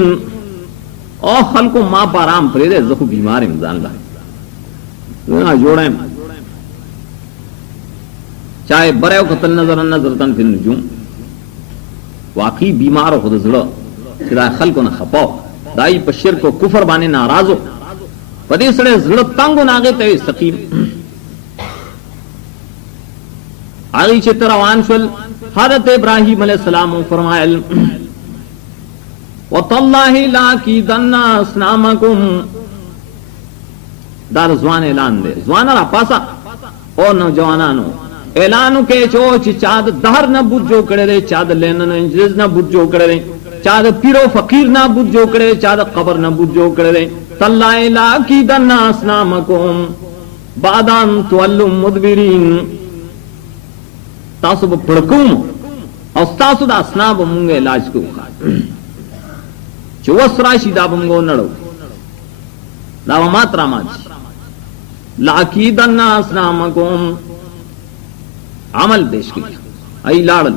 ओ खलको मां पाराम परे जखु बीमार इंसान ला ना जोड़े चाहे बरे कतल नजर नजर तन फिर नुजुम वाकई बीमार खुद जड़ सिरा खलको न खपाओ दाई पशिर को कुफर बाने नाराजो पदे सड़े जड़ तंगो नागे ते सकीम आगे चित्र वानशल हज़रत इब्राहिम अलैहिस्सलाम फरमायल वतल्लाहि ला की दन्ना अस्नामकुम दार जवान ऐलान दे जवाना पासा ओ नौजवानानो ऐलानु के चो चाद दहर न बुझो करे रे चाद लेन इंजज न बुझो करे रे चाद पीरो फकीर न बुझो करे रे चाद कबर न बुझो करे रे तल्लाहि ला की दन्ना अस्नामकुम बादान तुअल्लु मुदबिरीन तासु पड़कुम और तासु दा अस्नाब मुंगे इलाज को चौसराशी दाबंगो नड़ो दावा मात्रा माज लाकी दन्ना अस्नामकुम अमल पेश की आई लाड़ल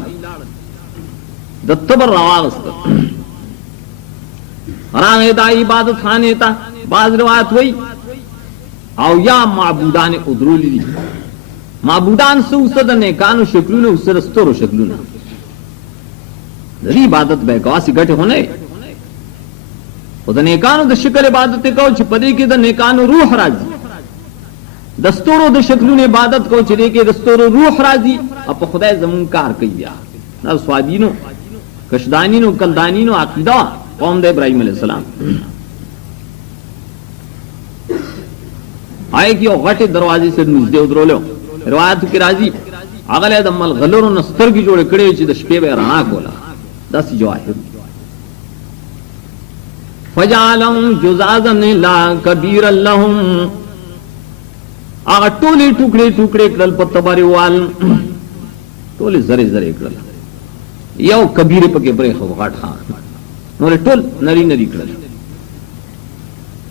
दत्तबर रवागस्त रांगे दा इबादत खाने ता बाज रिवायत हुई आओ या माबूदान उदरूली दी माबूदान से उसद ने कानु शक्लू ने उससे रस्तोरो शक्लू ना दरी इबादत बेकवासी गठे होने नेकानो द शिकल इबादत को छिपदे के द नेकानो रूह राजी दस्तूरो द शक्लू ने इबादत को चले के दस्तूरो रूह राजी अब खुदा जमून कार किया ना स्वादीनो कशदानीनो कलदानीनो अकीदा कौम दे इब्राहिम अलैहिस्सलाम आए कि गटे दरवाजे से नुजदे उधरो लो रिवायत की राजी अगले दमल गलरो नस्तर की जोड़े कड़े च द शपे बे राना कोला दस जवाहिर फजालम जुजाजन ला कबीर लहुम आगा टोले टुकड़े टुकड़े कडल पत्तबारी वाल टोले जरे जरे कडल यो कबीर पके बरे खवाट हां नोरे टोल नरी नरी कडल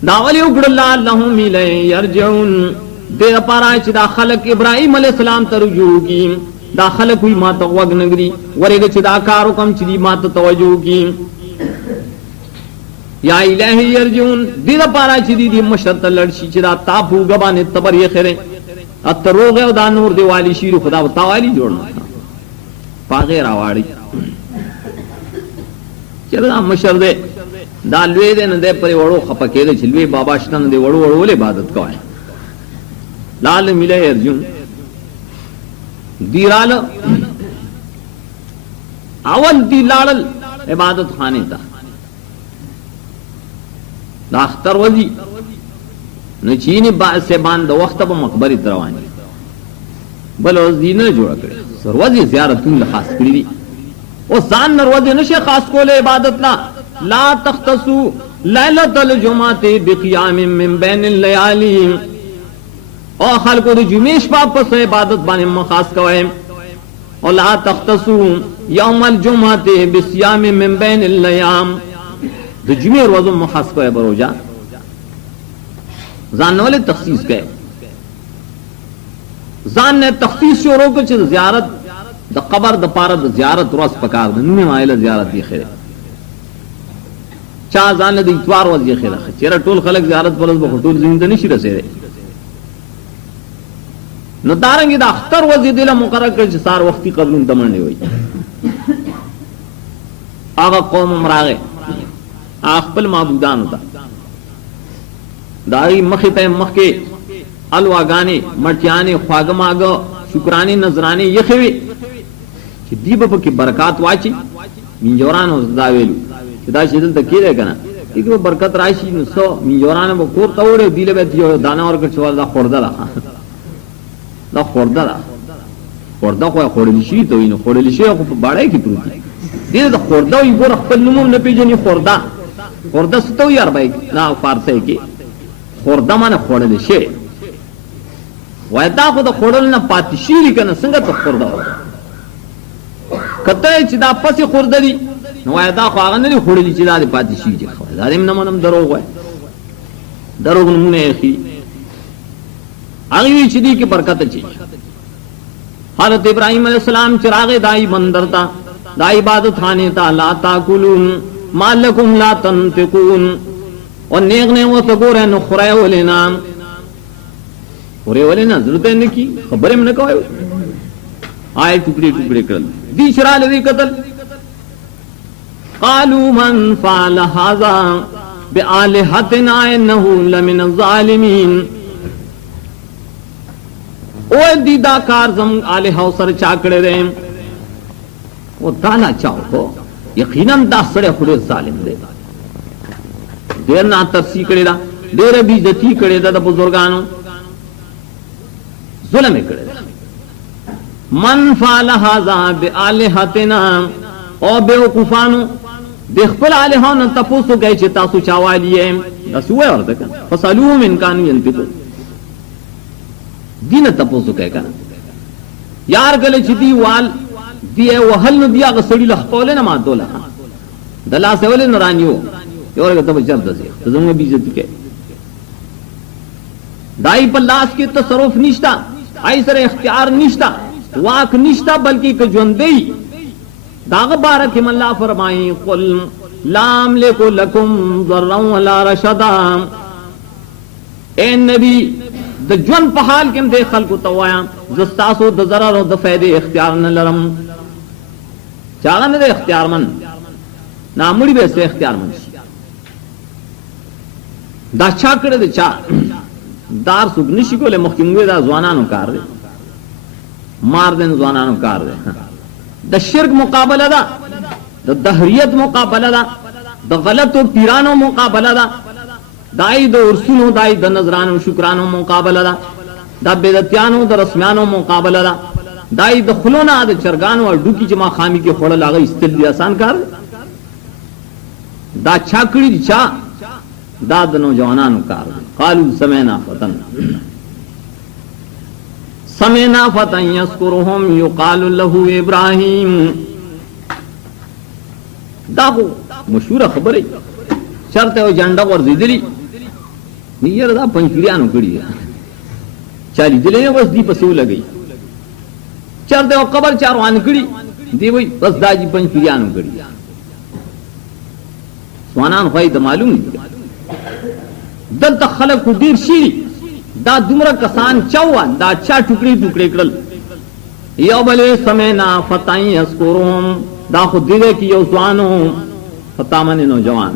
दावली उकडला लहुम मिले यरजउन दे पाराच दा खलक इब्राहिम अलैहिस्सलाम तरजुगी दा खलक हुई मा तवग नगरी वरेगे चिदा कारो कम चिदी मा तवजुगी या इलाही यरजून दीदा पारा चिदी दी मशरत लड़शी चिदा तापू गबाने तबर ये खरे अतरो गए दा नूर दिवाली शीर खुदा तावाली जोड़ना पागे रावाड़ी चिदा मशर दे दालवे दे न दे परे वड़ो खपके दे छिलवे बाबा शतन दे वड़ो वड़ो ले इबादत को है लाल मिले अर्जुन دیرال اول دی لاړل عبادت خانه ته دا اختر وځي نو چینی با سے باندې وخت په مقبره رواني بل اوس دینه جوړ کړي سروځي زیارتونه خاص کړی دي او ځان نروځي نشه خاص کوله عبادت لا تختصوا ليله الجمعه بقيام من بين الليالي او خلقو د جمعې شپه په عبادت باندې مخاص کوي او لا تختصوا يوم الجمعه بصيام من بين الايام د جمعې ورځو مخاص کوي بروجا ځان ولې تخصیص کوي ځان نه تخصیص شروع کړ چې زیارت د قبر د پاره د زیارت ورځ پکار ده نو مایله زیارت دی خیره چا ځان د اتوار ورځ خیره چیرې ټول خلک زیارت پر ورځ ټول زنده نشي رسېږي نو دارنګ د اختر ورځ د له مقرر کړ چې سار وختي قبرون دمنډي وي هغه قوم مراغه خپل معبودان وتا دای مخه ته مخه الواغانی مرچانی خواګماګو شکرانی نظرانی یخوي چې دی په کې برکات واچي منجورانو دا ویلو چې دا شیدل ته کېږي کنه یو برکت راشي نو سو منجورانو په کور ته وړي دیله به یو دانا ورکړ چې دا خورده دا خورده خورده خو خورل شي ته ویني خورل شي خو په باړې کې پروت دی دا خورده یو ګور خپل نوم نه پیژني خورده ستو یار بای نا فارسی کې خورده معنی خورل شي وای دا خو د خورل نه پاتې شي کنه څنګه ته خورده کته چې دا پسې خورده دي نو وای دا خو هغه نه خورل چې دا پاتې شي چې دا دې نه منم دروغ وای دروغ نه اخی هغه چې دې کې برکت چي حضرت ابراهيم عليه السلام چراغ دای مندر تا دا عبادت خانه تا لا تاکلون مالکم لا تنفقون اور نیک نے وہ سگور ہے نخرائے ولینا ضرورت ہے کی خبریں میں نے کہا آئے ٹکڑے ٹکڑے کر دی شرا لذی قتل قالوا من فعل هذا بآلهتنا انه لمن الظالمین او دیدا کار زم الہ سر چاکڑے دے وہ دانا چاو کو یقیناً دا سڑے خود ظالم دے دیر نا ترسی کرے دا دیر بیزتی کرے دا بزرگانو ظلم کرے دا من فعل هذا بآلهتنا او بیوقفانو بخبل آلہانو تپوسو گئے چه تاسو چاوالیے دا سوئے ورده کن فصالوهم انکانو ینتقو دین تپوسو گئے کن یار گلے چه دی وال دیئے وحل نو دیا غصڑی لخپولے نا مات دولا دلا سولے نرانیو یو رگا تب جب دزی تزمگا بیزتی کے دائی پر لاس کے تصرف نشتا آئی سر اختیار نشتا واک نشتا بلکہ کجوندی داغ بارکم اللہ فرمائیں قل لام لکو لکم ضرعا ولا رشدا اے نبی د جون په حال کې د خلکو توایا زستاسو د ضرر او د فائدې اختیار نه لرم چاغه نه د اختیار من نامړي به سه اختیار من دا چا کړه د چا دار سګ نشي کوله مخکمه دا ځوانانو کار دی مار دین ځوانانو کار دی د شرک مقابله ده د دهریت مقابله ده د غلطو پیرانو مقابله ده دای د ورسونو دای د نظرانو شکرانو مقابله ده د بدعتانو د رسمانو مقابله ده دای د خلونو د چرګانو او ډوکی چې ما خامي کې خړل هغه استل دي آسان کار دا چا کړی چا دا د نوجوانانو کار قالو سمعنا فتن یذکرهم یقال له ابراهیم دا مشهور خبره شرط او جنډه ورزیدلی نیره دا پنځګریانو کړی چالي دلې بس دی پسو لګي چرته او قبر چاروان کړی دی وای بس داجی پنځګریانو کړی سوانان خو ته معلوم دلته خلق ډیر شي دا دومره کسان چوان دا چا ټوکړي ټوکړي کړل یو بلې سمینا فتای اسکورم دا خو دې کې یو ځوانو فتامن نوجوان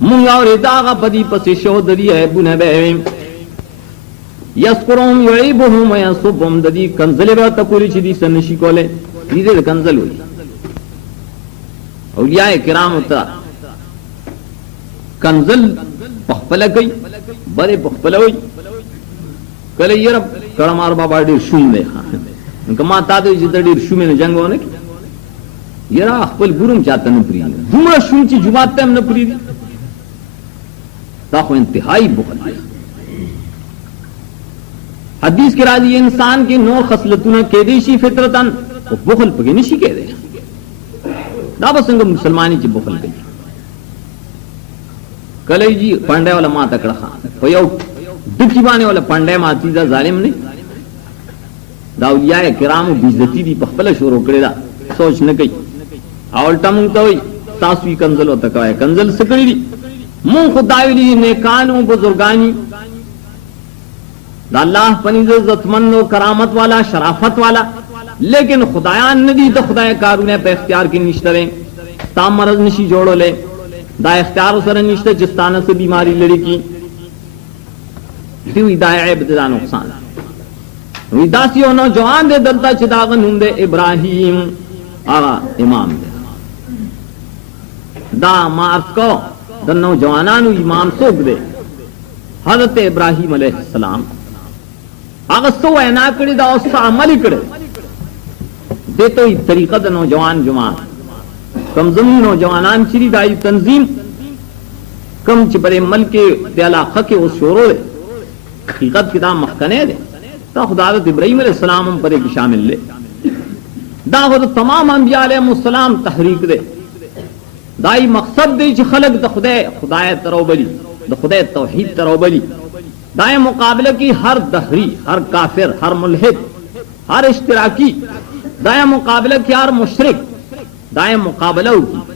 مونږ اورې دا غ پدی پسې شو درې بونه به یذکرهم یعیبهم ویسبهم د دې کنزلې به تکوري چې دې سنشي کوله دې کنزل وي اولیاء کرام ته کنزل پخپل کوي بره پخپل وي کله یې رب کړمار بابا ډېر شوم دی کما تا ته چې ډېر شوم نه جنگ ونه یرا خپل ګورم چاته نه پری دومره شوم چې جمعه ته نه پری دا خو انتهایی بخل دی حدیث کې راځي انسان کې 9 خصلتونه کې دي شي فطرتن او بخل پکې نشي کېده دا به څنګه مسلمانی چې بخل کوي کله جی پانډه والا ما تکړه په یو دکی باندې ولا پانډه ماتی دا ظالم نه دا اولیاء کرام بیزتی دی په خپل شروع کړی دا سوچ نه کوي اولټا مونږ ته وي تاسو یې کنزل او تکای کنزل سکړی دي مون خدای ویلی نیکانو بزرگانی دا الله پنځ عزتمن او کرامت والا شرافت والا لیکن خدایان ندی ته خدای کارونه په اختیار کې نشته تا مرض نشي جوړولې دا اختیار سره نشته چې ستانه سے بیماری لړی کی دی دا عیب دا نقصان وی داسیو نوجوان دے دلتا چې دا غنوم دے ابراہیم آغا امام دے دا مارس کو دا نوجوانانو امام سوک دے حضرت ابراہیم علیہ السلام آغا سو اینا کڑی دا اس عملی کڑی دے تو طریقہ دا نوجوان جماعت کم زمین نوجوانان چری دائی تنظیم کم چپرے ملک دے علاقہ کے اس شورو دے حقیقت کتاب محکنے دے دا خدا حضرت ابراہیم علیہ السلام پر ایک شامل لے دا خدا تمام انبیاء علیہ السلام تحریک دے دائی مقصد دے چی خلق دا خدای تروبلی دا خدای توحید تروبلی دائی مقابلہ کی ہر دہری ہر کافر ہر ملحد ہر اشتراکی دائی مقابلہ کی ہر مشرک دائی مقابلہ کی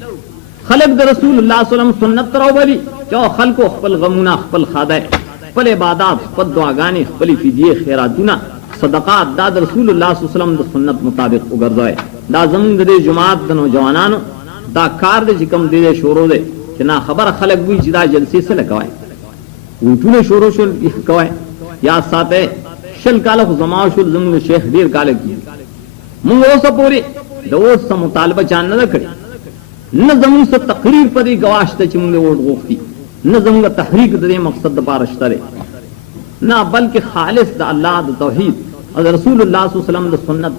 خلق دا رسول اللہ صلی اللہ علیہ وسلم سنت تروبلی جو خلق و خپل غمونا خپل خادای خپل عبادات خپل دعاګانې خپل فدیه خیراتونه صدقات دا رسول الله صلی الله علیه وسلم د سنت مطابق وګرځوي دا زموږ د جماعت د نوجوانانو دا کار د کوم دی شروع دی چې نه خبر خلک وي چې دا جلسې سره کوي وټونه شروع شول کوي یا ساته شل کاله زما شول زموږ شیخ ډیر کاله کی موږ اوسه پوری د اوس مطالبه چان نه کړی نه زموږ څه تقریر پرې گواښته چې موږ ووټ غوښتي نہ زموږ تحریک د مقصد د پاره شته نه بلکې خالص د الله د توحید او رسول الله صلی الله علیه وسلم د سنت